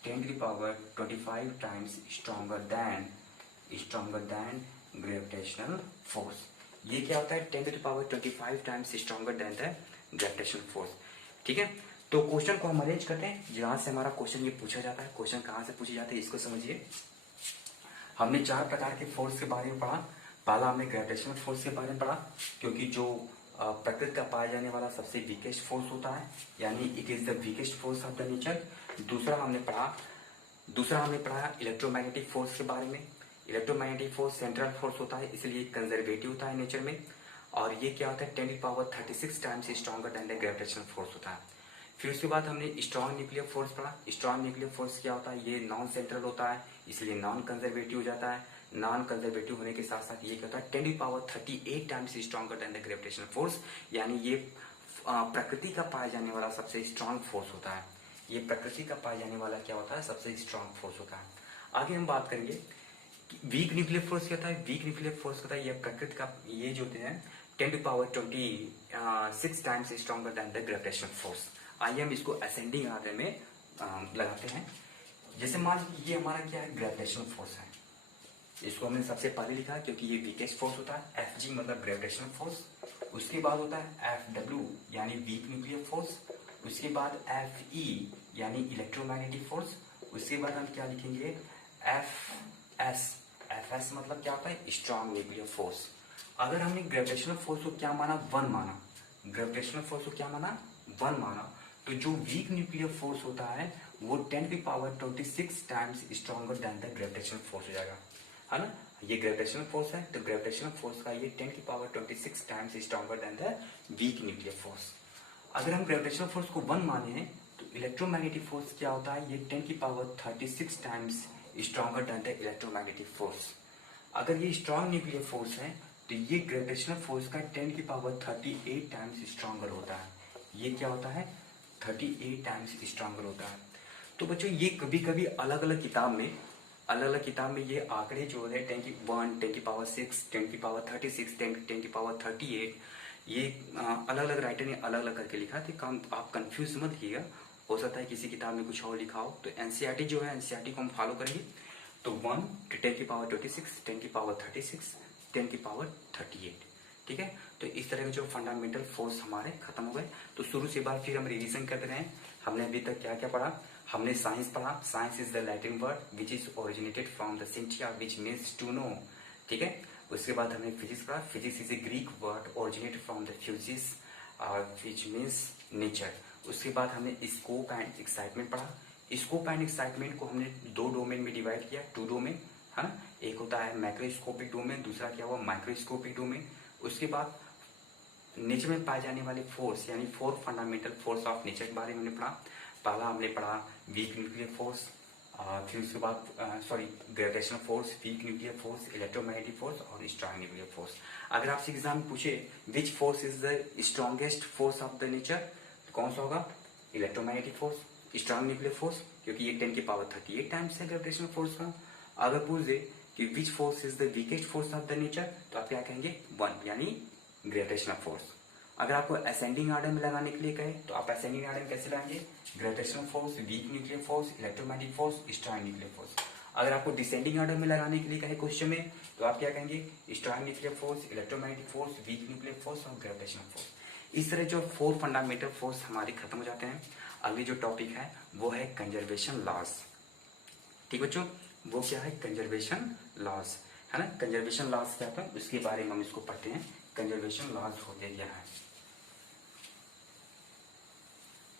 10 की power 25 times stronger than gravitational force. ये क्या होता है, 10 की power 25 times stronger than the gravitational force. ठीक है, तो क्वेश्चन को हम अरेंज करते हैं जहां से हमारा क्वेश्चन ये पूछा जाता है। क्वेश्चन कहां से पूछे जाते हैं इसको समझिए। हमने 4 प्रकार के फोर्स के बारे में पढ़ा। पहला हमने ग्रेविटेशनल फोर्स के बारे में पढ़ा, क्योंकि जो प्रकृति का पाया जाने वाला सबसे वीकेस्ट फोर्स होता है, यानी it is the weakest force of the nature. दूसरा हमने पढ़ा इलेक्ट्रोमैग्नेटिक फोर्स के बारे में। इलेक्ट्रोमैग्नेटिक फोर्स सेंट्रल फोर्स होता है, इसलिए कंजर्वेटिव होता है नेचर में, और ये क्या होता है, 10 की power 36 times stronger than the gravitational force होता है। फिर उसके बाद हमने स्ट्रॉन्ग न्यूक्लियर फोर्स पढ़ा। स्ट्रॉन्ग न्यूक्लियर फोर्स क्या होता है, ये नॉन सेंट्रल होता है, इसलिए नॉन कंजर्वेटिव हो जाता है। नॉन कंजर्वेटिव होने के साथ साथ ये क्या होता है, 10 की power 38 times stronger than the gravitational force, यानी ये प्रकृति का पाया जाने वाला सबसे स्ट्रॉन्ग फोर्स होता है। ये प्रकृति का पाया जाने वाला क्या होता है, सबसे स्ट्रॉन्ग फोर्स होता है। आगे हम बात करेंगे वीक न्यूक्लियर फोर्स क्या होता है। वीक न्यूक्लियर फोर्स होता है ये प्रकृति का, ये जो होते हैं 10 की power 26 times stronger than the gravitational force. आइए हम इसको असेंडिंग आर्डर में लगाते हैं। जैसे मान लीजिए ये हमारा क्या है, ग्रेविटेशनल फोर्स है। इसको हमने सबसे पहले लिखा क्योंकि ये वीकेस्ट फोर्स होता है, Fg मतलब ग्रेविटेशनल फोर्स। उसके बाद होता है Fw यानी वीक न्यूक्लियर फोर्स। उसके बाद Fe यानी इलेक्ट्रोमैग्नेटिक फोर्स। उसके बाद हम क्या लिखेंगे, Fs मतलब क्या होता है, स्ट्रॉन्ग न्यूक्लियर फोर्स। अगर हमने ग्रेविटेशनल फोर्स को क्या माना, 1 माना, ग्रेविटेशनल फोर्स को क्या माना, 1 माना, तो जो वीक न्यूक्लियर फोर्स होता है वो 10 की power 26 times stronger than the gravitational force हो जाएगा, है ना। ये ग्रेविटेशनल फोर्स है, तो ग्रेविटेशनल फोर्स का ये 10 की power 26 times stronger than the week nuclear force. अगर हम ग्रेविटेशनल फोर्स को 1 माने हैं तो इलेक्ट्रोमैग्नेटिक फोर्स क्या होता है, ये 10 की power 36 times stronger than the electromagnetic force. अगर ये स्ट्रॉन्ग न्यूक्लियर फोर्स है तो ये ग्रेविटेशनल फोर्स का 10 की पावर 38 टाइम्स स्ट्रॉन्गर होता है। ये क्या होता है, 38 टाइम्स स्ट्रॉन्गर होता है। तो बच्चों ये कभी कभी अलग अलग किताब में ये आंकड़े जो है 10 की 1, 10 की पावर 6, 10 की पावर 36, 10 की पावर 38, ये अलग अलग राइटर ने अलग अलग करके लिखा। तो आप कंफ्यूज मत कीजिएगा, हो सकता है किसी किताब में कुछ और लिखा हो। तो एनसीईआरटी जो है, एनसीईआरटी को हम फॉलो करेंगे। तो 1 to 10 की पावर 26, 10 की पावर 36, 10 की पावर 38, ठीक है। तो इस तरह के जो फंडामेंटल फोर्स हमारे खत्म हो गए। तो शुरू से बाद फिर हम रिवीजन करते रहे। हमने अभी तक क्या क्या पढ़ा, हमने साइंस पढ़ा। Science is the Latin word which is originated from the scientia which means to know, ठीक है। उसके बाद हमने फिजिक्स पढ़ा। Physics is a Greek word originated from the physis which means nature. उसके बाद हमने स्कोप एंड एक्साइटमेंट पढ़ा। स्कोप एंड एक्साइटमेंट को हमने 2 डोमेन में डिवाइड किया, 2 डोमेन, है ना। एक होता है मैक्रोस्कोपिक डोमेन, दूसरा क्या हुआ, माइक्रोस्कोपिक डोमेन। उसके बाद नेचर में पाए जाने वाले फोर्स यानी 4 फंडामेंटल फोर्स ऑफ नेचर के बारे में हमने पढ़ा। पहला हमने पढ़ा वीक न्यूक्लियर फोर्स, फिर उसके बाद gravitational force, weak nuclear force, electromagnetic force और स्ट्रॉन्ग न्यूक्लियर फोर्स। अगर आपसे एग्जाम में पूछे विच force is the strongest force of the nature, तो कौन सा होगा? Electromagnetic force, strong nuclear force, क्योंकि ये 10 की पावर 38 टाइम्स है ग्रेविटेशनल फोर्स का। अगर पूछ दे कि विच force is the weakest force of the nature, तो आप क्या कहेंगे? 1, यानी ग्रेविटेशनल फोर्स। अगर आपको असेंडिंग आर्डर में लगाने के लिए कहे तो आप असेंडिंग आर्डर में कैसे लगाएंगे? Gravitational force, weak nuclear force, electromagnetic force, strong nuclear force. अगर आपको डिसेंडिंग आर्डर में लगाने के लिए कहे क्वेश्चन में, तो आप क्या कहेंगे? Strong nuclear force, electromagnetic force, weak nuclear force और ग्रेविटेशनल फोर्स। इस तरह जो 4 फंडामेंटल फोर्स हमारे खत्म हो जाते हैं। अगली जो टॉपिक है वो है कंजर्वेशन लॉस। ठीक बच्चों, वो क्या है? कंजर्वेशन लॉस, है ना। कंजर्वेशन लॉस क्या होता है उसके बारे में हम इसको पढ़ते हैं। कंजर्वेशन लॉस होते क्या है?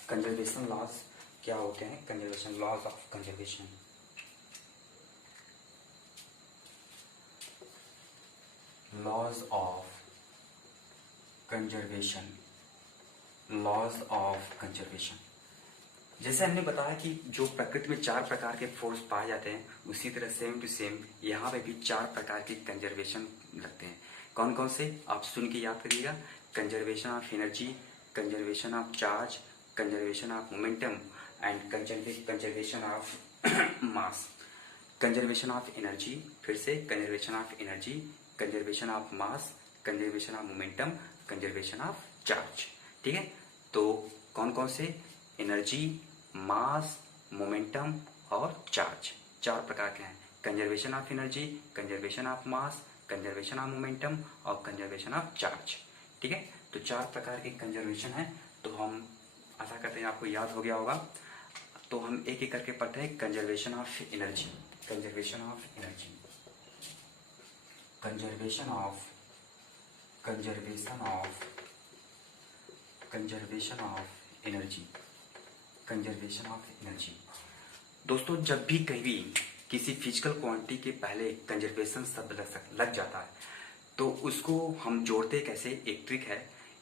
कंजर्वेशन लॉस क्या होते हैं? Conservation laws of conservation. Laws of conservation, laws of conservation. जैसे हमने बताया कि जो प्रकृति में 4 प्रकार के फोर्स पाए जाते हैं, उसी तरह सेम टू सेम यहाँ पे भी 4 प्रकार के कंजर्वेशन लगते हैं। कौन कौन से? आप सुन के याद करिएगा। Conservation of energy, conservation of charge, conservation of momentum and conservation of mass. Conservation of energy, फिर से conservation of energy, conservation of mass, conservation of momentum, conservation of charge. ठीक है, तो कौन कौन से? एनर्जी, मास, मोमेंटम और चार्ज, 4 प्रकार के हैं। Conservation of energy, conservation of mass, conservation of momentum और कंजर्वेशन ऑफ चार्ज। ठीक है, तो 4 प्रकार के कंजर्वेशन है। तो हम आशा करते हैं आपको याद हो गया होगा। तो हम एक एक करके पढ़ते हैं। Conservation of energy, conservation of energy, conservation of conservation of conservation of energy, conservation of energy. दोस्तों, जब भी कहीं भी किसी फिजिकल क्वांटिटी के पहले कंजर्वेशन शब्द लग जाता है तो उसको हम जोड़ते कैसे? एक ट्रिक है।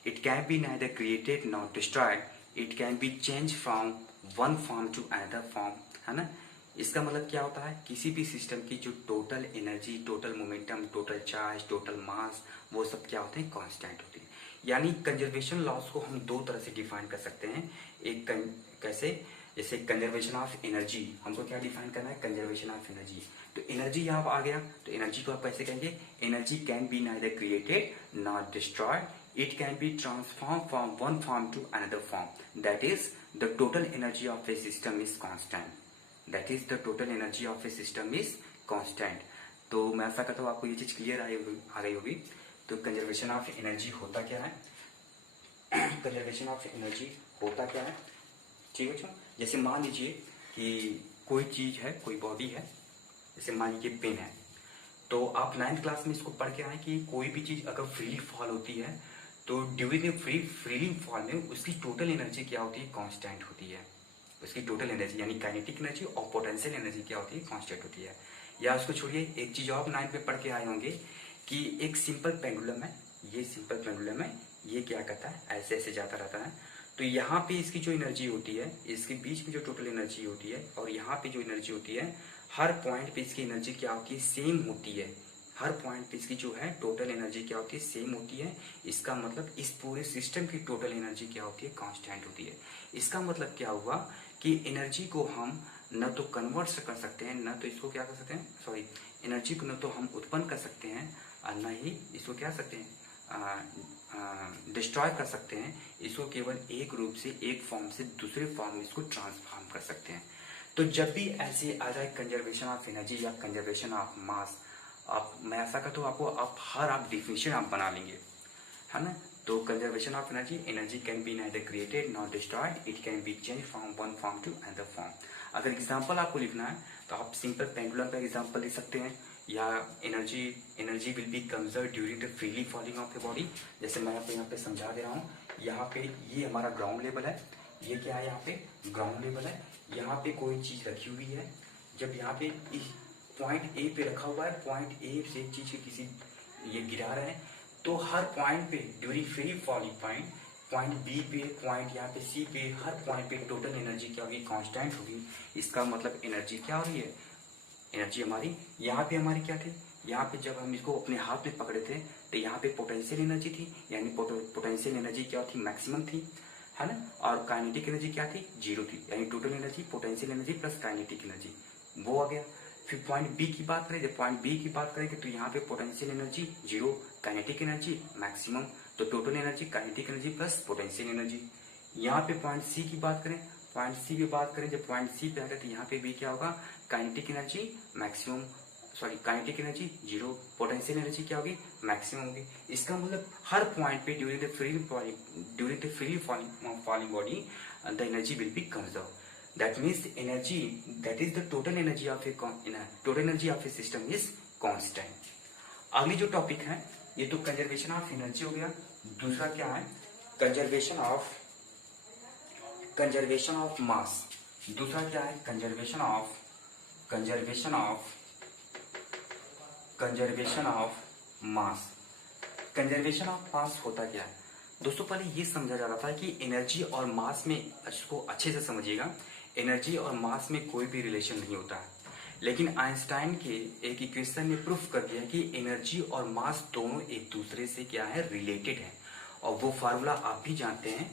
It can be neither created nor destroyed, it can be change from one form to another form, है ना। इसका मतलब क्या होता है? किसी भी सिस्टम की जो total energy, total momentum, total charge, total mass, वो सब क्या होते हैं? कांस्टेंट होते हैं। यानी कंजर्वेशन लॉस को हम 2 तरह से डिफाइन कर सकते हैं। एक कैसे? जैसे कंजर्वेशन ऑफ एनर्जी, हमको क्या डिफाइन करना है? Conservation of energy. तो एनर्जी यहाँ आ गया, तो एनर्जी को आप कैसे कहेंगे? Energy can be neither created not destroyed, it can be transform from one form to another form, that is the total energy of a system is constant, that is the total energy of a system is constant. तो मैं ऐसा करता हूँ आपको ये चीज clear आ गई होगी। तो कंजर्वेशन ऑफ एनर्जी होता क्या है? कंजर्वेशन ऑफ एनर्जी होता क्या है? ठीक है बच्चों, जैसे मान लीजिए कि कोई चीज है, कोई बॉडी है, जैसे मान लीजिए पेन है। तो आप 9th क्लास में इसको पढ़ के आए कि कोई भी चीज अगर फ्रीली फॉल होती है तो ड्यूरिंग फ्रीलिंग फॉल में उसकी टोटल एनर्जी क्या होती है? कांस्टेंट होती है। उसकी टोटल एनर्जी यानी काइनेटिक एनर्जी और पोटेंशियल एनर्जी क्या होती है? कांस्टेंट होती है। या उसको छोड़िए, एक चीज और 9th में पढ़ के आए होंगे कि एक सिंपल पेंडुलम है, ये सिंपल पेंडुलम है, ये क्या करता है? ऐसे ऐसे जाता रहता है। तो यहाँ पे इसकी जो एनर्जी होती है, इसके बीच में जो टोटल एनर्जी होती है और यहाँ पे जो एनर्जी होती है, हर पॉइंट पे इसकी एनर्जी क्या होती है? सेम होती है। हर पॉइंट पे इसकी जो है टोटल एनर्जी क्या होती है? सेम होती है। इसका मतलब इस पूरे सिस्टम की टोटल एनर्जी क्या होती है? कांस्टेंट होती है। इसका मतलब क्या हुआ कि एनर्जी को हम न तो कन्वर्ट कर सकते हैं, न तो इसको क्या कर सकते हैं, सॉरी, एनर्जी को न तो हम उत्पन्न कर सकते हैं और न ही इसको क्या सकते हैं? डिस्ट्रॉय कर सकते हैं। इसको केवल एक रूप से, एक फॉर्म से दूसरे फॉर्म में इसको ट्रांसफॉर्म कर सकते हैं। तो जब भी ऐसे आ जाए कंजर्वेशन ऑफ एनर्जी या कंजर्वेशन ऑफ मास, मैं ऐसा कहता हूँ आपको, आप डिफिनेशन आप बना लेंगे, है ना। तो conservation of energy, energy can be neither created not destroyed, it can be change from one form to another form. अगर एग्जाम्पल आपको लिखना है तो आप सिंपल पेंडुलम का एग्जाम्पल लिख सकते हैं, या energy will be conserve during the freely falling of the body. जैसे मैं आपको यहाँ पे समझा दे रहा हूँ, यहाँ पे ये हमारा ग्राउंड लेवल है, ये क्या है? यहाँ पे ग्राउंड लेवल है। यहाँ पे कोई चीज रखी हुई है, जब यहाँ पे इस पॉइंट ए पे रखा हुआ है, पॉइंट ए से चीज के किसी ये गिरा रहे हैं, तो हर पॉइंट पे during free falling point point B पे, पॉइंट यहाँ पे सी पे, हर पॉइंट पे टोटल एनर्जी क्या होगी, कांस्टेंट होगी। इसका मतलब एनर्जी क्या हो रही है, एनर्जी हमारी यहाँ पे हमारी क्या थी, यहाँ पे जब हम इसको अपने हाथ में पकड़े थे तो यहाँ पे पोटेंशियल एनर्जी थी, यानी पोटेंशियल एनर्जी क्या थी, मैक्सिमम थी, है ना। और काइनेटिक एनर्जी क्या थी, जीरो थी, यानी total energy potential energy plus kinetic energy, वो आ गया। फिर पॉइंट बी की बात करें, जब पॉइंट बी की बात करेंगे तो यहाँ पे potential energy zero, kinetic energy maximum, तो total energy kinetic energy plus potential energy. यहाँ पे पॉइंट सी की बात करें, पॉइंट सी की बात करें, जब पॉइंट सी पे आ गए तो यहाँ पे भी क्या होगा, kinetic energy maximum, sorry kinetic energy zero, potential energy क्या होगी, मैक्सिमम होगी। इसका मतलब हर पॉइंट पे during the free falling body the energy will be conserve, that means energy, that is the total energy of a system is constant. अगली जो topic है, ये तो कंजर्वेशन ऑफ एनर्जी हो गया। दूसरा क्या है, कंजर्वेशन ऑफ मास। दूसरा क्या है, conservation of mass. Conservation of mass होता क्या है दोस्तों, पहले ये समझा जा रहा था कि एनर्जी और मास में, इसको अच्छे से समझिएगा, एनर्जी और मास में कोई भी रिलेशन नहीं होता है। लेकिन आइंस्टाइन के एक इक्वेशन ने प्रूफ कर दिया कि एनर्जी और मास दोनों एक दूसरे से क्या है, रिलेटेड है। और वो फार्मूला आप भी जानते हैं,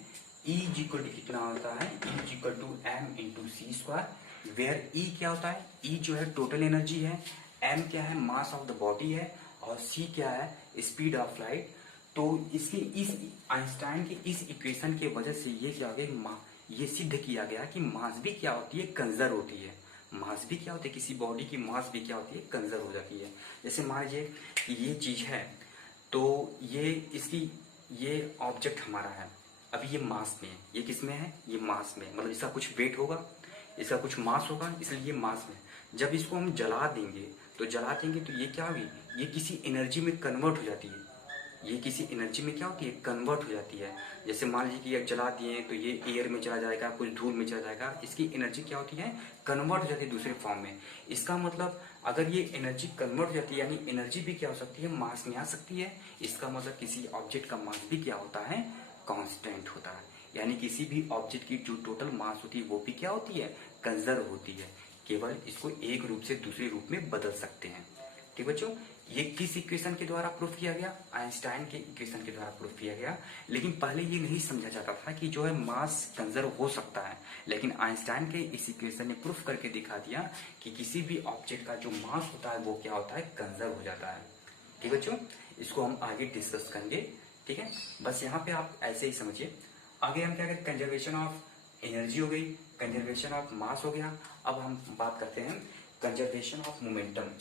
E इक्वल टू कितना होता है, E equal to m×c², where E क्या होता है, E जो है टोटल एनर्जी है, m क्या है, मास ऑफ द बॉडी है, और c क्या है, स्पीड ऑफ लाइट। तो इसके इस आइंस्टाइन की इस इक्वेशन की वजह से ये क्या हो गया, ये सिद्ध किया गया कि मास भी क्या होती है, कंजर्व होती है। मास भी क्या होती है, किसी बॉडी की मास भी क्या होती है, कंजर्व हो जाती है। जैसे मान लीजिए कि ये चीज है, तो ये ऑब्जेक्ट हमारा है, अभी ये मास में है, ये किस में है, ये मास में, मतलब इसका कुछ वेट होगा, इसका कुछ मास होगा, इसलिए ये मास में। जब इसको हम जला देंगे तो ये क्या होगी, ये किसी एनर्जी में कन्वर्ट हो जाती है, ये किसी एनर्जी में क्या होती है, कन्वर्ट हो जाती है। जैसे मान लीजिए कि ये जला दिए तो ये एयर में चला जाएगा, कुछ धूल में चला जाएगा, इसकी एनर्जी क्या होती है, कन्वर्ट हो जाती है दूसरे फॉर्म में। इसका मतलब अगर ये एनर्जी कन्वर्ट हो जाती है, यानी एनर्जी भी क्या हो सकती है, मास में आ सकती है। इसका मतलब किसी ऑब्जेक्ट का मास भी क्या होता है, कांस्टेंट होता है। यानी किसी भी ऑब्जेक्ट की जो टोटल मास होती है वो भी क्या होती है, कंजर्व होती है। केवल इसको एक रूप से दूसरे रूप में बदल सकते हैं। ठीक बच्चों, ये किस इक्वेशन के द्वारा प्रूफ किया गया, आइंस्टाइन के इक्वेशन के द्वारा प्रूफ किया गया। लेकिन पहले ये नहीं समझा जाता था कि जो है मास कंजर्व हो सकता है, लेकिन आइंस्टाइन के इस इक्वेशन ने प्रूफ करके दिखा दिया कि किसी भी ऑब्जेक्ट का जो मास होता है वो क्या होता है, कंजर्व हो जाता है। ठीक बच्चों, इसको हम आगे डिस्कस करेंगे। ठीक है, बस यहाँ पे आप ऐसे ही समझिए। आगे हम क्या करें, कंजर्वेशन ऑफ एनर्जी हो गई, कंजर्वेशन ऑफ मास हो गया। अब हम बात करते हैं कंजर्वेशन ऑफ मोमेंटम।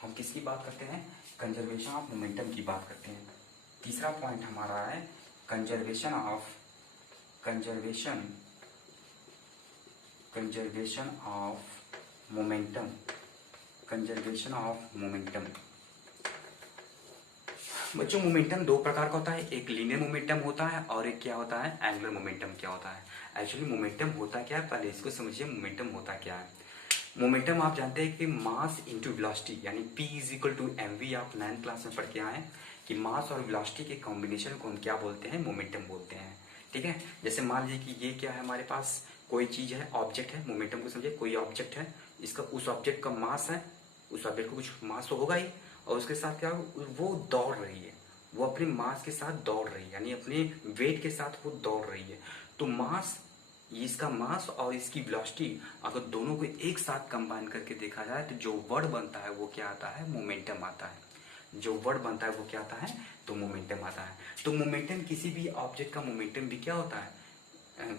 हम किसकी बात करते हैं, कंजर्वेशन ऑफ मोमेंटम की बात करते हैं। तीसरा पॉइंट हमारा है कंजर्वेशन ऑफ मोमेंटम। बच्चों, मोमेंटम दो प्रकार का होता है, एक लीनियर मोमेंटम होता है और एक क्या होता है, एंगुलर मोमेंटम क्या होता है। एक्चुअली मोमेंटम होता क्या है, पहले इसको समझिए, मोमेंटम होता क्या है। मोमेंटम आप जानते हैं कि मास इंटू वेलोसिटी, यानी P is equal to mv, आप 9th क्लास में पढ़ के आए कि मास और वेलोसिटी के कॉम्बिनेशन को हम क्या बोलते हैं, मोमेंटम बोलते हैं। ठीक है, जैसे मान लीजिए कि ये क्या है, हमारे पास कोई चीज है, ऑब्जेक्ट है, मोमेंटम को समझिए, कोई ऑब्जेक्ट है, इसका उस ऑब्जेक्ट का मास है, उस ऑब्जेक्ट को कुछ मास तो होगा ही, और उसके साथ क्या, वो दौड़ रही है, वो अपने मास के साथ दौड़ रही है, यानी अपने वेट के साथ वो दौड़ रही है। तो मास, इसका मास और इसकी वेलोसिटी अगर दोनों को एक साथ कंबाइन करके देखा जाए तो जो वर्ड बनता है वो क्या आता है, मोमेंटम आता है। जो वर्ड बनता है वो क्या आता है, तो मोमेंटम आता है। तो मोमेंटम, किसी भी ऑब्जेक्ट का मोमेंटम भी क्या होता है,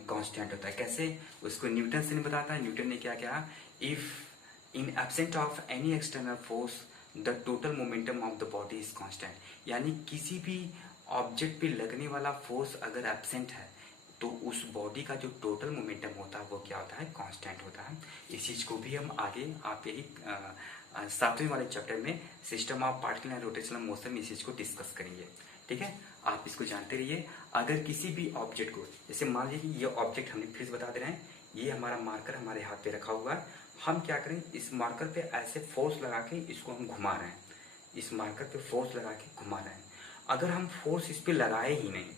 कांस्टेंट होता है। कैसे, उसको न्यूटन से नहीं बताता है। न्यूटन ने क्या कहा, if in absent of any external force the total momentum of the body is constant. यानी किसी भी ऑब्जेक्ट पे लगने वाला फोर्स अगर एब्सेंट है तो उस बॉडी का जो टोटल मोमेंटम होता है वो क्या होता है, कांस्टेंट होता है। इस चीज को भी हम आगे आप यही 7वें वाले चैप्टर में system of particle and rotational motion, इस चीज को डिस्कस करेंगे। ठीक है, आप इसको जानते रहिए। अगर किसी भी ऑब्जेक्ट को, जैसे मान लीजिए ये ऑब्जेक्ट हमने फिर बता दे रहे हैं, ये हमारा मार्कर हमारे हाथ पे रखा हुआ है, हम क्या करें, इस मार्कर पे ऐसे फोर्स लगा के इसको हम घुमा रहे हैं, इस मार्कर पे फोर्स लगा के घुमा रहे हैं। अगर हम फोर्स इस पे लगाए ही नहीं,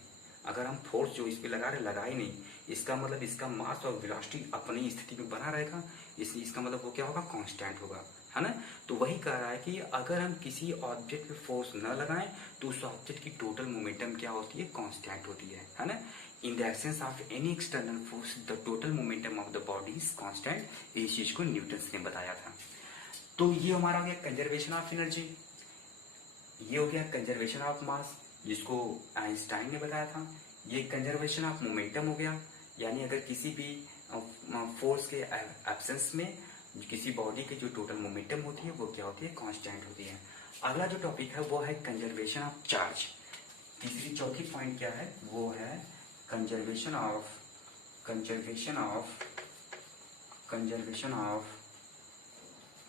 अगर हम फोर्स जो इस पे लगा रहे लगा ही नहीं, इसका मतलब इसका मास और वेलोसिटी अपनी स्थिति में बना रहेगा, इसका मतलब वो क्या होगा, कांस्टेंट होगा, है ना। तो वही कह रहा है कि अगर हम किसी ऑब्जेक्ट पे फोर्स न लगाएं तो उस ऑब्जेक्ट की टोटल मोमेंटम क्या होती है, कांस्टेंट होती है ना। In the absence of any external force the total momentum of the body is constant. इस चीज को न्यूटन ने बताया था। तो ये हमारा हो गया कंजर्वेशन ऑफ एनर्जी, ये हो गया कंजर्वेशन ऑफ मास जिसको आइंस्टाइन ने बताया था। ये कंजर्वेशन ऑफ मोमेंटम हो गया, यानी अगर किसी भी फोर्स के एब्सेंस में किसी बॉडी की जो टोटल मोमेंटम होती है वो क्या होती है, कांस्टेंट होती है। अगला जो टॉपिक है वो है कंजर्वेशन ऑफ चार्ज। तीसरी चौथी पॉइंट क्या है, वो है conservation of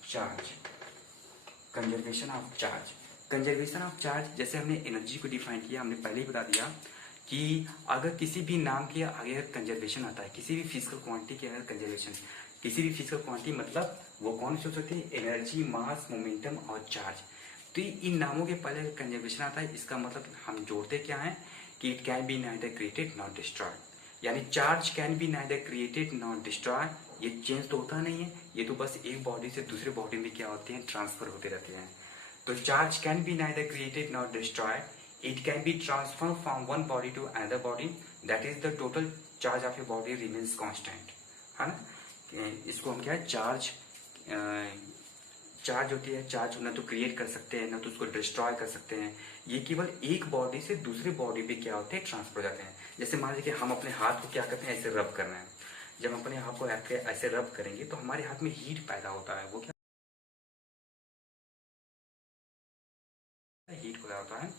charge. Conservation of charge, conservation of charge जैसे हमने एनर्जी को डिफाइन किया, हमने पहले ही बता दिया कि अगर किसी भी नाम के आगे अगर कंजर्वेशन आता है, किसी भी फिजिकल क्वांटिटी के अगर कंजर्वेशन, किसी भी फिजिकल क्वांटिटी मतलब वो कौन सी हो सकती है, एनर्जी, मास, मोमेंटम और चार्ज। तो इन नामों के पहले अगर कंजर्वेशन आता है इसका मतलब हम जोड़ते क्या है कि it can be neither created not destroyed, यानी charge can be neither created not destroy. ये चेंज तो होता नहीं है, ये तो बस एक बॉडी से दूसरे बॉडी में क्या होते हैं, ट्रांसफर होते रहते हैं। तो charge can be neither created not destroyed, it can be transfer from one body to another body, that is the total charge of a body remains constant, है ना। इसको हम क्या है, चार्ज होती है, चार्ज न तो क्रिएट कर सकते हैं न तो उसको डिस्ट्रॉय कर सकते हैं, ये केवल एक बॉडी से दूसरे बॉडी पे क्या होते हैं, ट्रांसफर हो जाते हैं। जैसे मान लीजिए कि हम अपने हाथ को क्या करते हैं, ऐसे रब करना है, जब हम अपने हाथ को ऐसे रब करेंगे तो हमारे हाथ में हीट पैदा होता है, वो क्या हीट पैदा होता है।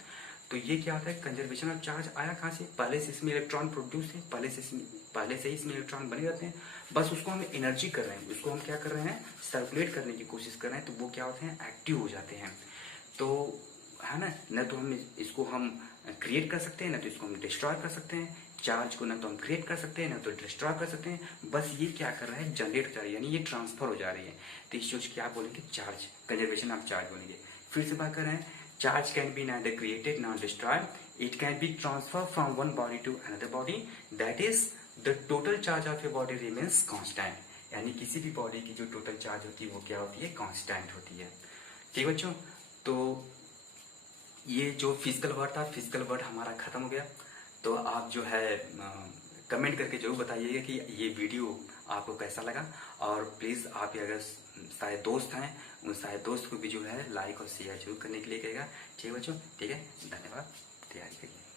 तो ये क्या होता है, कंजर्वेशन ऑफ चार्ज आया कहाँ से, पहले से इसमें इलेक्ट्रॉन प्रोड्यूस है, पहले से ही इसमें इलेक्ट्रॉन बने रहते हैं, बस उसको हम एनर्जी कर रहे हैं, उसको हम क्या कर रहे हैं, सर्कुलेट करने की कोशिश कर रहे हैं, तो वो क्या होते हैं, एक्टिव हो जाते हैं। तो है ना, न तो हम इसको हम क्रिएट कर सकते हैं, न तो इसको हम डिस्ट्रॉय कर सकते हैं। चार्ज को न तो हम क्रिएट कर सकते हैं न तो डिस्ट्रॉय कर सकते हैं, बस ये क्या कर रहा है, जनरेट हो जा रही है, यानी ये ट्रांसफर हो जा रही है। तो इस चीज क्या बोलेंगे, चार्ज, कंजर्वेशन ऑफ चार्ज बोलेंगे। फिर से बात कर रहे हैं, charge can be neither created nor destroyed, it can be transferred from one body to another body, that is the total charge of a body remains constant, यानी किसी भी बॉडी की जो टोटल चार्ज होती है वो क्या होती है, कांस्टेंट होती है। ठीक बच्चों, तो ये जो फिजिकल वर्ड था, फिजिकल वर्ड हमारा खत्म हो गया। तो आप जो है कमेंट करके जरूर बताइएगा कि ये वीडियो आपको कैसा लगा, और प्लीज़ आप अगर सारे दोस्त हैं उन सारे दोस्त को भी जो है लाइक और शेयर जरूर करने के लिए कहेगा। ठीक है बच्चों, ठीक है, धन्यवाद, तैयारी करिए।